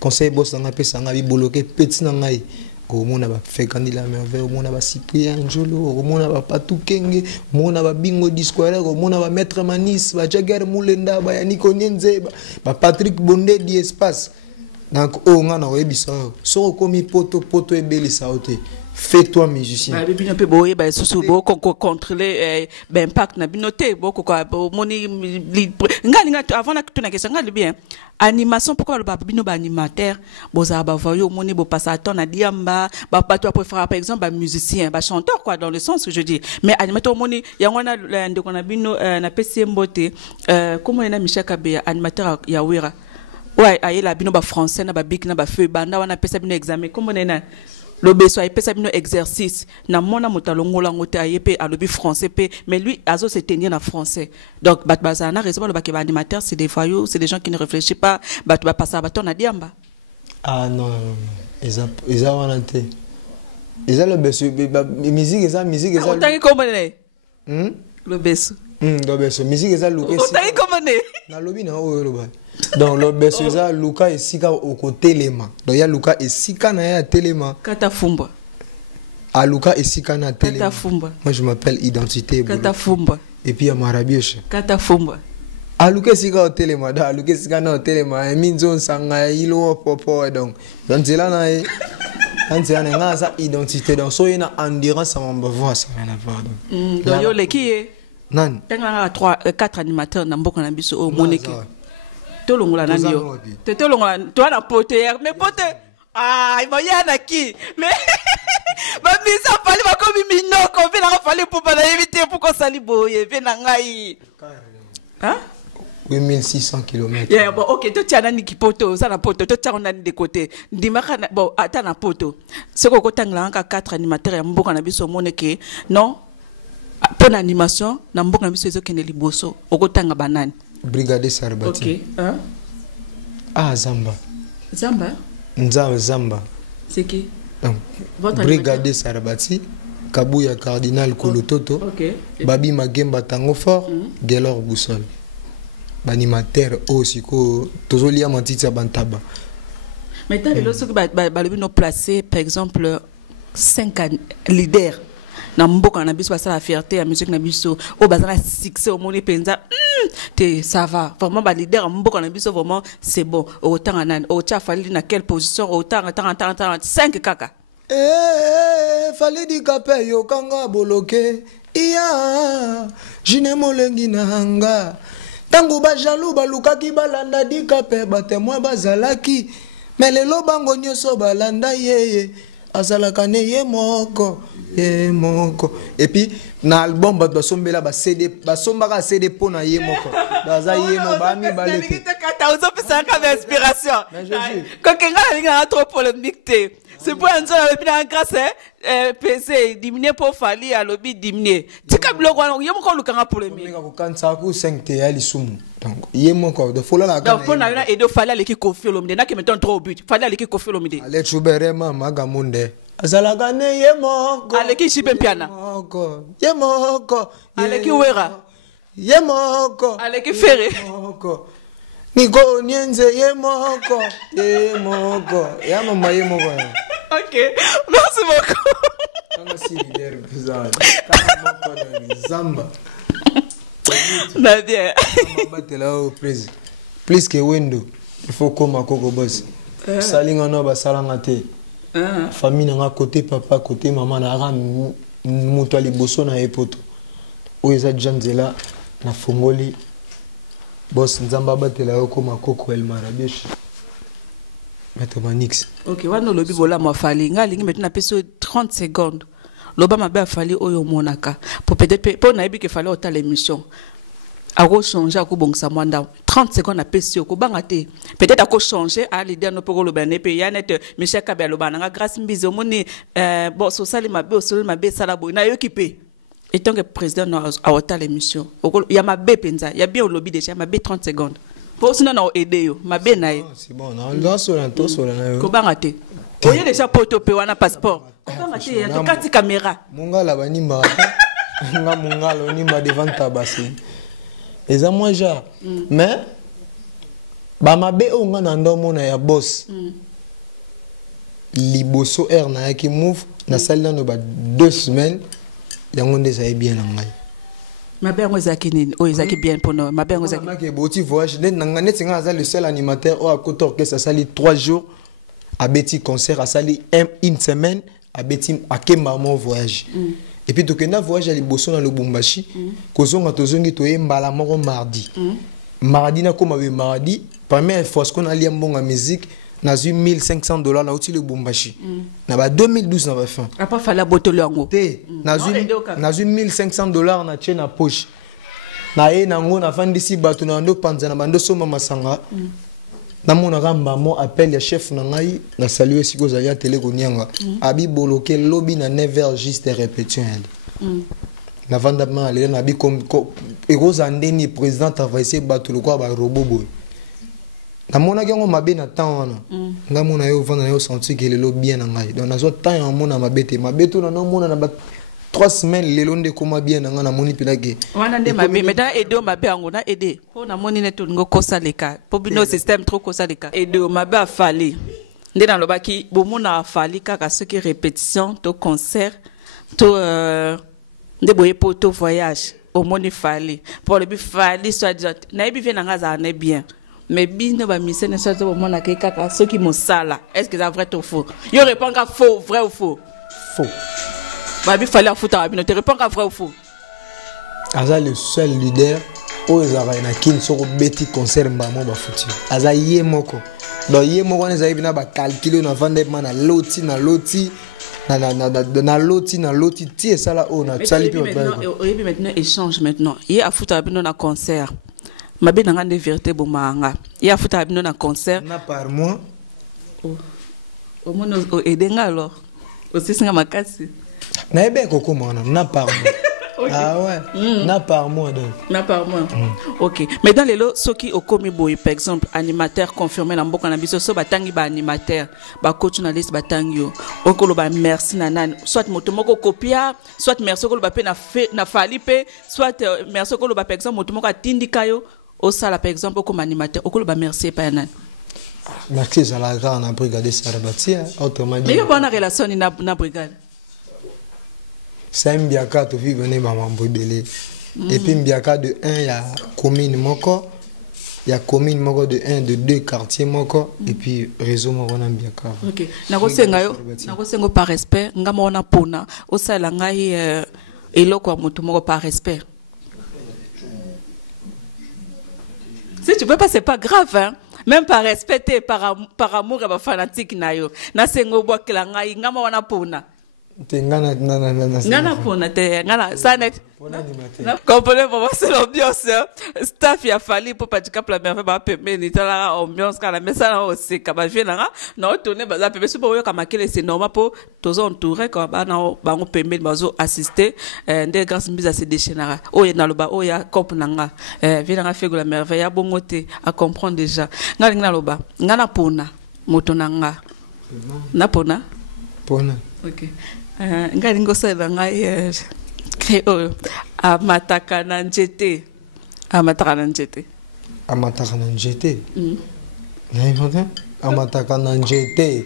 Conseil boss nga pesa nga bi bloqué petit na ngai au mona ba fekandi la merveille au mona ba Cyprien Njolo au mona ba Patou Kenge au mona ba Bingo Disquare au mona ba Maître Manis ba Jagger Mulenda ba Yaniko Nenze ba Patrick Bondé di espace donc o nga na webisa so komi poto ebelisa ote fais-toi musicien. Bah bino pe boye ba susu bo contrôler impact na binoté boko ko moni nga avant na tuna question nga bien animation pourquoi le bino ba animateur boza ba voyo moni bo passer temps na diamba ba pas toi préfère par exemple ba musicien ba chanteur quoi dans le sens que je dis mais animateur moni yangona ndeko na bino na PC Mbote comment ena Michel Kabeya animateur ya Wira ouais aye la bino ba français na ba big na ba feu banda wana pesa bino examen comment ena le beso a pesa bino exercice na mona motalongola ngote ayepe alobi français pe mais lui azo se tenir na français donc bat bazana raison le bakeba animateur c'est des voyous c'est des gens qui ne réfléchissent pas bat ba passer baton na diamba ah non ils ont wanté ils ont le beso musique ça autant comment le beso le beso musique ça luka autant comment na lobi na o lo ba donc le beso ça luka esika au côté lema donc ya luka esika na ya telema kata fumba a luka esika na telema kata fumba moi je m'appelle identité kata fumba et puis ya marabiesh kata fumba a luka esika au telema da luka esika na telema minzo sanga ilo popo donc là na e quand c'est un ça identité donc so ina endurance on va voir ça rien à voir donc yo le qui est nan tanga 4 animateurs na mboka na biso o moneke tolongola nani yo tolongola toi na pote mais pote ah il va y a qui mais ba misa fali ba komi minoko vena ka fali pour pas éviter pour qu'on sali boye vena ngai hein 8600 km. Yeah, bon, ok, tu tiens nani ki poto, ça na poto, tu tiens nani de côté. Dimaka bon, attends na poto. Ce que kotangla ka 4 animateurs ya mboka na biso moneke, non? Pour l'animation, na mboka na biso ezokende liboso, okotanga banani. Brigade Sarbati. Ok, hein? Ah, Zamba. Zamba? Zamba. C'est qui? Donc, Brigade Sarbati, Kabuya Cardinal Kolototo, okay. Babi Magemba Tango Fort, Gelor Boussol. Animateur aussi, Tozolia Mantita Bantaba. Maintenant, les gens placé, par exemple, 5 leaders. Na mboka na biso la fierté la musique na biso o bazana succès au monde penza ça va vraiment ba leader mboka na biso vraiment c'est bon autant anan o cha fali na quelle position autant 5 kaka fali di kapé yo kanga boloke iya jine molengi nanga tango ba jaloux ba lukaki balanda di kapé ba témoin bazalaki mais lelo bango nyoso balanda yeye azalaka ne ye moko et puis na album ba sombela ba CD ba sombaka CD pona ye moko baza ye mo ba mi balete kata ozo pesa ka inspiration quand kenga linga trop polémique té c'est pour un seul bien grâce PC diminuer pour fali à lobby diminuer tika blog wana ye moko lukanga polémique ko kansa ku 5 te ali sumu donc ye moko de fola la donc pona na et de fali à l'équipe Kofi Olomide na qui mettant trop au but fali à l'équipe Kofi Olomide ale chubere mama gamunde azalaka ne ye moko aleki shipe mpiana ye moko aleki wera ye moko aleki fere moko niko nienze ye moko ya mama ye moko ok merci beaucoup kama si leader bizarre kama moko na Zamba Nadia batela au président plus que window il faut comme koko boss salinga no ba salanga te famille na côté papa côté maman na ra muto ali boso na epoto o eza janzela na fongoli boss nzamba batela yo koma koko el marabish Maître Manix. Ok, wana lobi bola mafali nga lingi maintenant peso 30 secondes. Loba mabe afali oyo monaka. Pour peut-être pour na que fallait autant l'émission. Ako changer ako bongsa mwanda 30 secondes na peso ko bangate. Peut-être ako changer à l'idée no poko loba ne pe ya net Michel Kabia loba nga grâce mbizo moni bon so sali mabe so mabe sala bo na yo kipe. Et tant que président a autant l'émission. Il y a mabe penza, il y a bien au lobby déjà mabe 30 secondes. Pour sinon on aider yo mabe na yo. C'est bon, on doit sur un tour sur la. Ko bangate. Oye déjà poto pe wana passeport. Ko bangate ya to kati caméra. Munga la banimba. Nga munga lo nimba devant tabasi. Eza moi ja. Mais ba mabe o nga na ndomo na ya boss. Liboso air na yaki move na salle na ba 2 semaines yango ndeza bien na ngai. Mabe ngo zaki nini? O zaki bien pour nous. Mabe ngo zaki. Maki boti voyage net na ngane tinga za le seul animateur au à côté orchestre sali 3 jours à Betty concert à sali une semaine à Betty à Kemba mon voyage. Et puis tokenda voyage à liboso na Lubumbashi kozonga tozongi toye mbala moko mardi. Mardi na koma be mardi première fois qu'on a lié mbonga musique na $1,500 na outil Lubumbashi. Na ba 2012 na ba fin. A pas fallu botolo yango. Te na $1,500 na tient na poche. Na e nango na fandisi bato na ndo panza na bando soma masanga. Na mona ramba mo appel ya chef na ngai na saluer siko za ya télé konyanga. Abi boloke lobby na 9h juste répétition elle. Na vanda ma ale na bi comme eroza ndeni président a vaissé bato lokwa ba robot boy. Na mona gango mabe na temps wana. Nga mona yo vanda yo senti que le lo bien na ngai. Donc na zo temps ya mona mabete mabeto na no mona na ba 3 semaines le londe koma bien na nga na moni pilake. Wana nde mabe maintenant aider mabe yango na aider. Po na moni neto ngo kosa leka. Po bino système trop kosa leka. Aider mabe afali. Nde na lobaki bomona afali kaka ce qui répétition to concert to nde boye po to voyage au moni fali. Pour le bi fali soit disant na bi vient nga za na bien. Mais bino ba mise ne soit au mona ke kaka ce qui mo sala. Est-ce que c'est vrai ou faux? Yo répond ka faux, vrai ou faux? Faux. Babi fallait à foutre à Abino. Tu réponds qu'à vrai ou faux? Aza le seul leader où Zara na kin soko beti concert mbamo ba foutu. Aza ye moko. Donc ye moko ne zaïbi na ba calculer na vendre na loti na loti na loti ti ça là on a sali pe ba. Et puis maintenant échange maintenant. Ye a foutre à Abino na concert. Mabe na ngande vérité bomanga. Ye a foutre à Abino na concert. Na par mois. Au moins aidenga alors. Aussi singa makasi. Na ebe koko mona na par mois. Okay. Ah ouais. Na par mois donc. Na par mois. OK. Mais dans les lots soki okomi boy par exemple animateur confirmé na mboka na biso so batangi ba animateur ba coach journaliste batangi yo. Okolo ba merci nanan soit moto moko copia soit merci okolo ba pe na fali pe soit merci okolo ba par exemple moto moko atindika yo au sala par exemple comme animateur okolo ba merci pa nanan. Merci ça la grande na brigade Sarabati autrement dit. Mais yo bonne relation na brigade. C'est un biaka to vivre ne ba mambo belé. Et puis biaka de 1 il y a commune moko, il y a commune moko de 1 de 2 quartiers moko et puis réseau moko na biaka. OK. Na ko senga par respect ngama ona pona o sala ngai eloko moto moko par respect. Si tu peux pas c'est pas grave hein. Même par respect par amour et fanatique na yo. Na sengo bwa kila ngai ngama ona pona. Ngana pona te ngana sanet comprenez pour moi c'est l'ambiance staff ya fali pour pas du la merveille ba pembe ni tala ambiance kala mais ça là aussi kaba vient na tourner ba pembe so boyo kama kele c'est normal pour tous entourer comme ba na bango pembe bazo assister des grâce mbiza se déchaînera o ya na loba o ya cop nanga vient na fego la merveille ya bongote à comprendre déjà ngana loba ngana pona moto nanga na pona OK. Ngari ngosela ngai créole amataka na njete amataka na njete naimota amataka na njete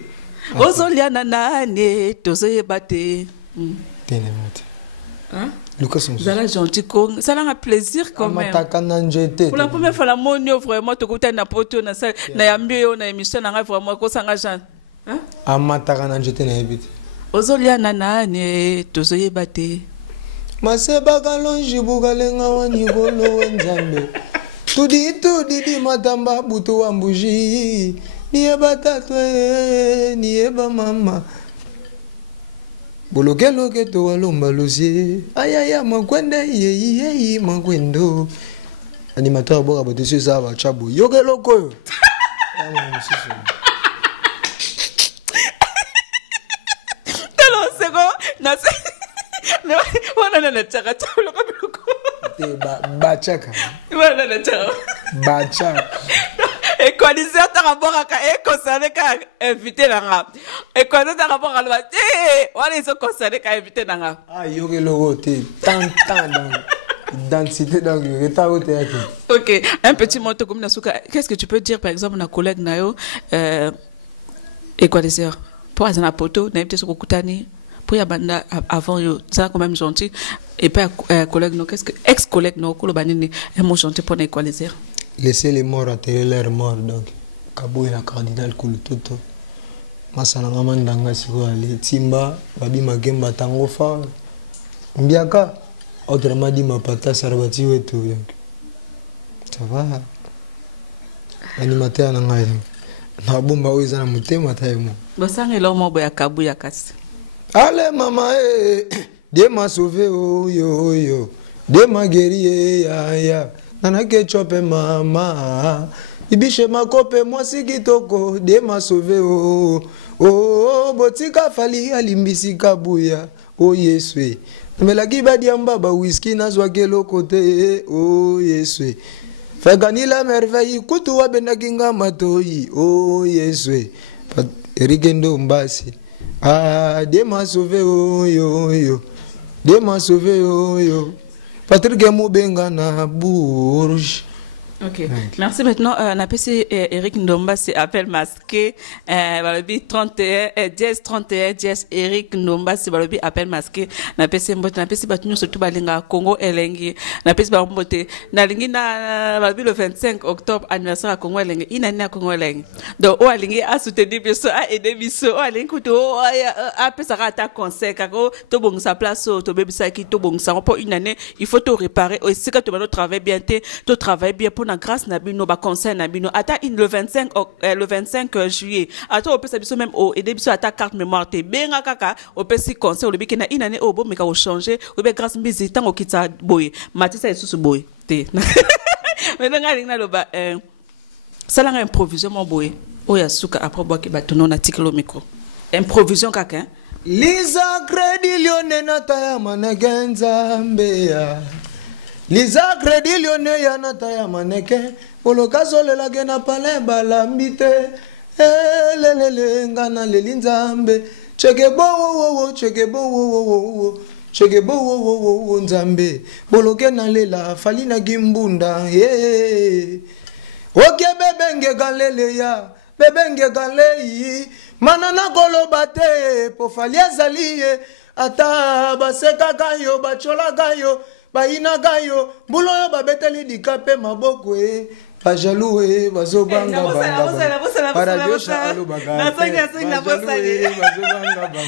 ozoliana nane tozoyeba te tenemota hein Lucas Zala gentil con ça a un plaisir quand même amataka na njete pour la première fois la monio vraiment to kuta na poto na ça na yambio na émission na vraiment ko sanga Jean hein amataka na njete na ebite ozoliana nane tozoyeba te maseba kalonji bukalenga wanikolo wenzambe tudi di matamba butu wa mbuji nieba tatwe nieba mama bolokeloke to walomba losie ayaya makwende yeyi makwendo animateur boka botesu ça va chabu yokeloko Bachaka. Équaliseur ta rapport à concerné qu'à inviter la équaliseur ta rapport à le voilà ils sont concernés qu'à inviter la ah yoke logo te tant d'identité dans le retard au théâtre. Ok, un petit mot comme Nasuka, qu'est-ce que tu peux dire par exemple na collègue nayo équaliseur pour un poto na peut-être kokutani pour ya banda avant yo ça quand même gentil et pas collègue non qu'est-ce que ex-collègue non ko lo banini un mot gentil pour équaliser. Laissez les morts atterrir leurs morts donc Kabou la cardinal Kulutoto masana ngama ndanga siko ali timba babi magemba tango fa mbiaka autrement dit ma pata sarbati wetu donc ça va animateur na ngai na bomba oiza na mutema taimo basanga lo mo boya Kabou ya kasi allez maman Dieu m'a sauvé oh yo Dieu m'a guéri ya Nanake chope mama Ibishe makope mwasi kitoko Dieu m'a sauvé oh botika fali alimbisi Kabuya oh Yeswe Namelaki badiamba ba whisky nazwa kelo kote oh Yeswe Fagani la merveille kutu wa benakinga matoi oh Yeswe Erikendo mbasi ah Dieu m'a sauvé oh yo Dieu m'a sauvé oh yo Patrick Moubenga na Bourges. Ok, merci. Maintenant, on a passé Eric Ndomba, c'est appel masqué. Balobi 31, 10, 31, 10, Eric Ndomba, c'est Balobi appel masqué. On a passé Mbote, on a passé Batunyo, surtout Balinga, Congo, Elengi. On a passé Mbote. Nalingi na Balobi le 25 octobre, anniversaire à Congo, Elengi. Inani à Congo, Elengi. Donc, o Alingi a soutenu Bisso, a aidé Bisso, o Alingi, o a fait sa rata conseil, kako, to bon sa place, to baby sa qui, to bon sa, pour une année, il faut te réparer. Aussi, quand tu vas travailler bien, tu travailles bien pour na grâce nabino ba conseil nabino ata le 25 juillet ata on peut ça biso même au aider biso ata carte mémoire te benga kaka on peut si conseil le bikena inane o bo meka o changer ou bien grâce mbizi tango kita boy matisa esusu boy te mais nga linga lo ba sala nga improvision mon boy o ya suka après boy ke batono na tikelo micro improvision kaka Lisa Credit Lione nataya manegenza mbeya Lisa Credit Lione ya nataya maneke Olokazo lela gena pale balambite lelele ngana lelinzambe Cheke bo cheke bo cheke bo nzambe Boloke na lela falina gimbunda Oke bebenge galele ya bebenge galei Manana kolo bate po falia zaliye ata baseka gayo bachola gayo baina gayo bulo yo babeteli dikape maboko bajalou bazobanga banga paradio shalo baga na singa bosali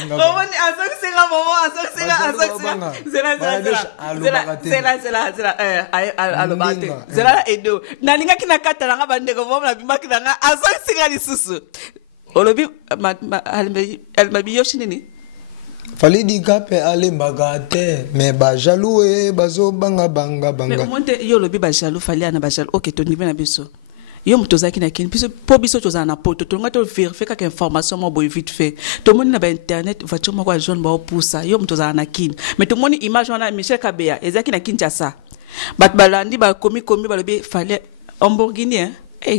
komoni asokisinga momo asokisinga zela alobate zela edo nalinga kina katala nga bandeko momo na bimaki na nga asokisinga lisusu Olobi almabi yoshinini Falidi kape ale mbagate me ba jaloux bazo banga mais monte yo lobi ba jaloux fali ana ba jaloux OK to niveau na biso yo mutozaki na kin biso po biso toza na poto to ngato vérifier ka information mo boy vite fait to moni na ba internet voiture mo kwa jaune ba opousa yo mutoza na kin mais to moni image wana Michel Kabea ezaki na Kinshasa bat balandi ba komi ba lobi fali Lamborghini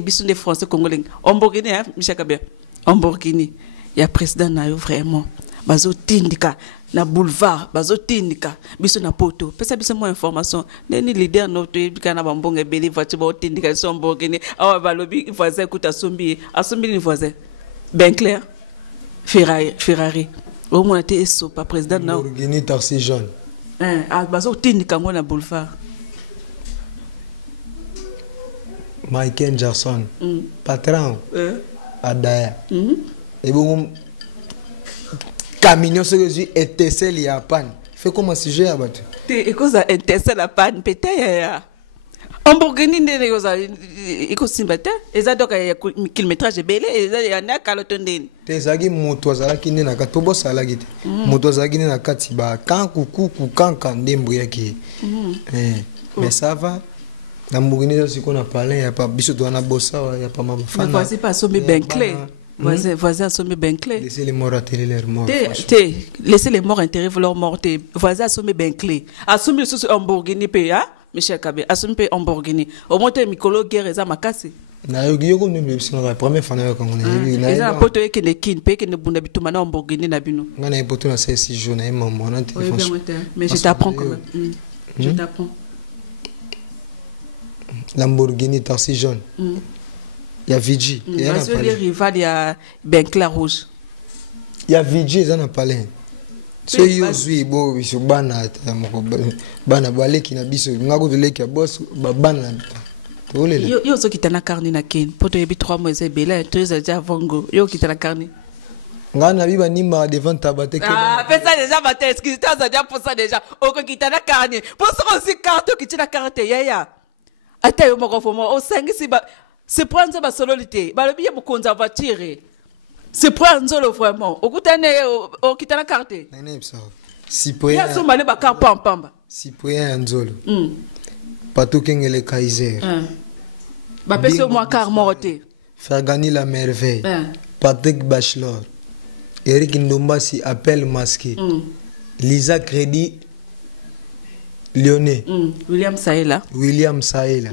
biso des français congolais Lamborghini Michel Kabea Lamborghini ya président na yo vraiment bazo tindika na boulevard bazo tindika biso na poto pesa biso mo information neni leader no to yebika na bambonge beli voiture ba tindika so Lamborghini awa balobi voisin kuta asombi ni voisin ben clair Ferrari au moins te so pas président na Lamborghini taxi jaune bazo tindika ngo na boulevard Michael Jackson patron Adaya. Et bon, camion se résume étincelle y a panne. Fais comme un sujet à battre. Et que ça intéresse la panne, peut-être. Lamborghini ndene yoza ikosimba te eza donc kilométrage belé eza ya na kaloto ndene te ezalaki moto azalaki nde na kati po bosalaki te moto azalaki nde na kati bakankukuku kanka ndembo yaki mais ça va Lamborghini eza sikoyo na palin ya pa biso towana bosawa ya pa mabafana voici pas sombi ben clé voisin sombi ben clé laissez les morts atterrir leur mort laissez les morts enterrer leur mort te voisin sombi ben clé asombi susu Lamborghini pe ha Michel Kabé, assume pe Lamborghini. Au moins, Mikolo guerre eza makasi. Na yogo no me bisino la première fois na Congo na. Eza poto yeke ne kin pe ke ne bunda bituma na Lamborghini na bino. Ngana e poto na 6 jours na maman na téléphone. Mais je t'apprends quand même. Je t'apprends. Lamborghini taxi jaune. Il y a Vigi. Il y a les rivales, il y a Bentley rouge. Il y a Vigi ça na palais. So yo zui bo biso bana ta moko bana baleki na biso ngako leki ya boss bana tolela yo zo kitana carni na ken poto yebi 3 mois e bela 3 ans déjà vongo yo kitana carni ngana biba nimba devant tabate pesa déjà ba test qui t'a déjà pour ça déjà o ko kitana carni pour ça aussi carte kitana carte yaya ata yo moko fo mo o sangisi ba se prendre ba sololité ba lobi ye mokonza voiture. C'est pour un zolo vraiment. Au coup au kitana carte. Si pour ya so male ba car pamba. Si pour un zolo. Patou kengele Kaiser. Ba pese moi car morté. Faire gagner la merveille. Patrick Bachelor. Eric Ndomba si appel masqué. Lisa Crédit Lyonnais. William Saïla.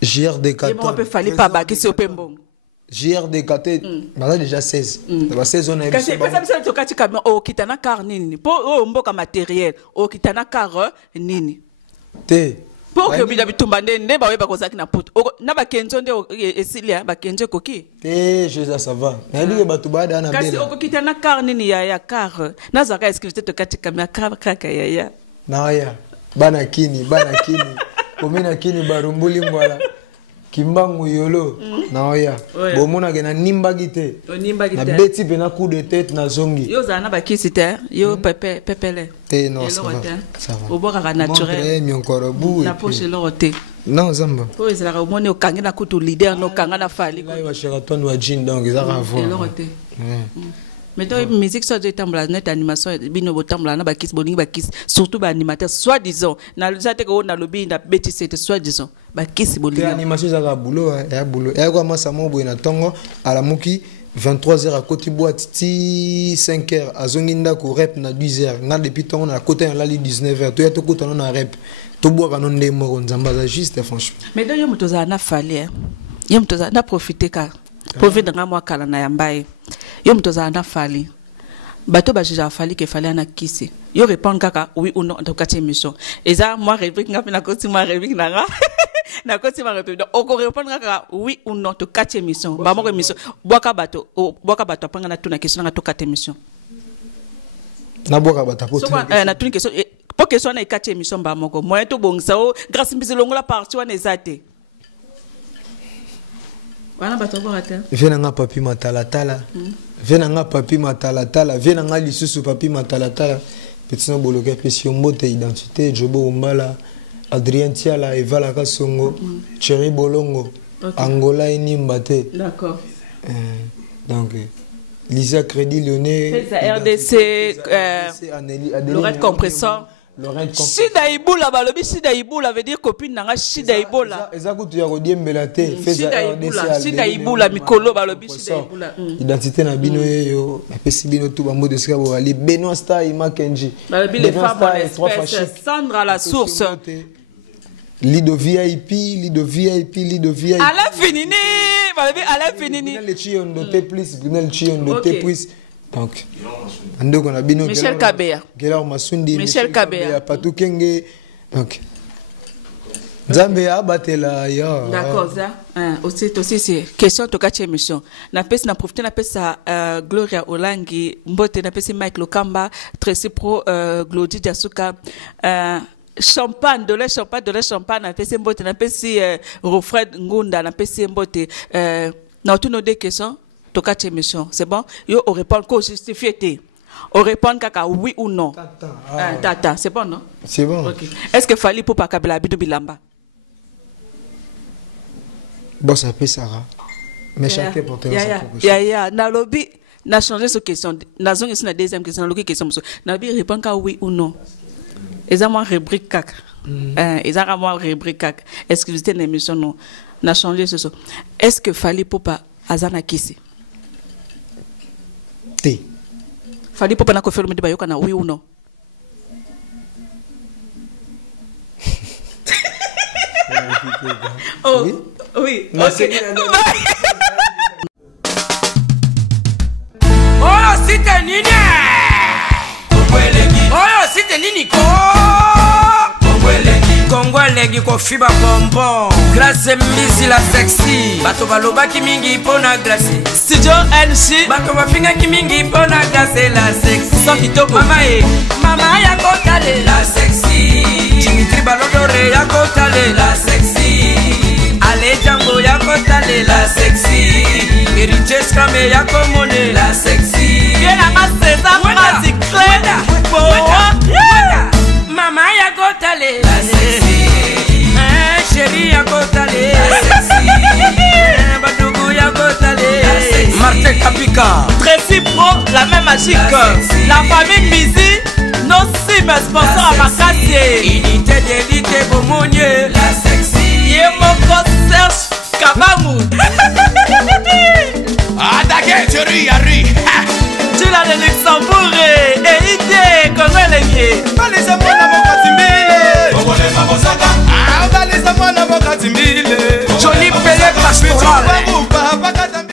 JR Décaton. Il m'a fallu pas ba qui c'est au pembon. JRDKT, bah déjà 16. La saison est passée. Parce que ça te cache comme au kitana car nini. Pour au mboka matériel, au kitana car nini. Te. Pour que bila bitumbande ne ba weba kozaki na poto. Na ba kenzo nde esilia ba kenzo koki. Te, je ça va. Na ndi ba tubada na bela. Kasi au kitana car nini ya car. Na zaka escrite te cache comme car kaka ya. Na ya. Bana kini. Komina kini barumbuli mwala. Kimbangu yolo na oya bomona ke na nimbaki te na beti pe na coup de tête na zongi yo za na bakisi te yo pepele te non ça va au boka naturel mi encore bout na poche lo te non zamba po ezala ko moni okangi na kutu leader no kanga na fali ko wa Sheraton wa jean donc ils a voir mais donc musique soit de tambla net animation bino botambla na bakisi boningi bakisi surtout ba animateur soit disant na zate ko na lobby na beti c'était soit disant bakisi bolingi animation za boulot ya boulot ya kwa masa mobo na tongo ala muki 23h à côté boîte ti 5h azonginda ko rep na 10h na depuis tongo na côté na li 19h to ya to kotana na rep to boa kanon ndé moko nzamba za juste franchement mais donc yo motoza na fali yo motoza na profiter ka profiter nga mwa kala na yambaye yo motoza na fali bato ba jija fali ke fali ana kisi yo répondre kaka oui ou non dans quatre émission et ça moi réplique nga na koti moi réplique na na koti ma réplique donc on répondre kaka oui ou non to quatre émission ba mo émission boka bato panga na tuna question na to quatre émission na boka bato po na tuna question po question na quatre émission ba moko moyen to bongisa o grâce mbizilongo la partie wana ezate wana bato ko rata venanga papi matalatala venanga papi matalatala venanga lisusu papi matalatala petit no boloka pesi mbote identité Jobo Umbala Adrien Tiala Evala Kasongo Thierry Bolongo Angola Inimba te d'accord donc Lisa Crédit Lyonnais RDC Lorette Compresseur Shida Iboula balobi Shida Iboula veut dire copine nanga Shida Iboula ezakutu ya kodiembela te Shida Iboula mikolo balobi Shida Iboula identité na bino yo apesi bino tout bambo de sika bali Benoît Star Makenji balobi les femmes en espèce Sandra la source Lido VIP à la finini balobi à la finini le chiondo te plus Brunel chiondo te plus donc andoko na bino Michel Kabea Gelor Masundi Michel Kabea Patou Kenge donc Nzambe abatela yo d'accord ça aussi c'est question to catch émission na pesi na profiter na pesa Gloria Olangi mbote na pesi Mike Lokamba Tracy Pro Glody Diasuka champagne de la champagne na pesi mbote na pesi Rofred Ngunda na pesi mbote na tout nos deux questions to catch émission c'est bon yo on répond ko justifié on répond kaka oui ou non. Tata. Tata, c'est bon, non? C'est bon. Ok. Est-ce que Fally Ipupa kabela bidu bilamba? Bon, ça peut Sarah. Mais chacun pour te Ya, na lobby, na changé cette question. Na zone ici na deuxième question, na lobby question. Na lobby répond ka oui ou non. Exactement rubrique kaka. Exactement rubrique kaka. Exclusivité de l'émission non. Na changé ce. Est-ce que Fally Ipupa azana kisi? T. Fally Ipupa na ko faire le débat yoka na oui ou non? Oh, oui. Okay. Oh, c'était Nini. Oh, c'était Nini. Kongolegi ko fiba bonbon. Grâce misi la sexy. Bato baloba ki mingi pona grâce. Studio NC. Bato bafinga ki mingi pona grâce la sexy. Sans kitoko. Mama ya kotale la sexy. Dimitri Balodore ya kotale la sexy. Ale Django ya kotale la sexy. Heritage Scramé ya komone la sexy. Bien à ma César Magic Claire. Mama ya kotale la sexy. Chérie ya kotale la sexy. Badougou ya kotale la sexy. Martin Kapika. Tracy Pro, la même magique. La famille Bizi, nos cimes sponsors à Makassi. Unité d'élite Bomonier la sexy. Yemoko Serge Kabamou.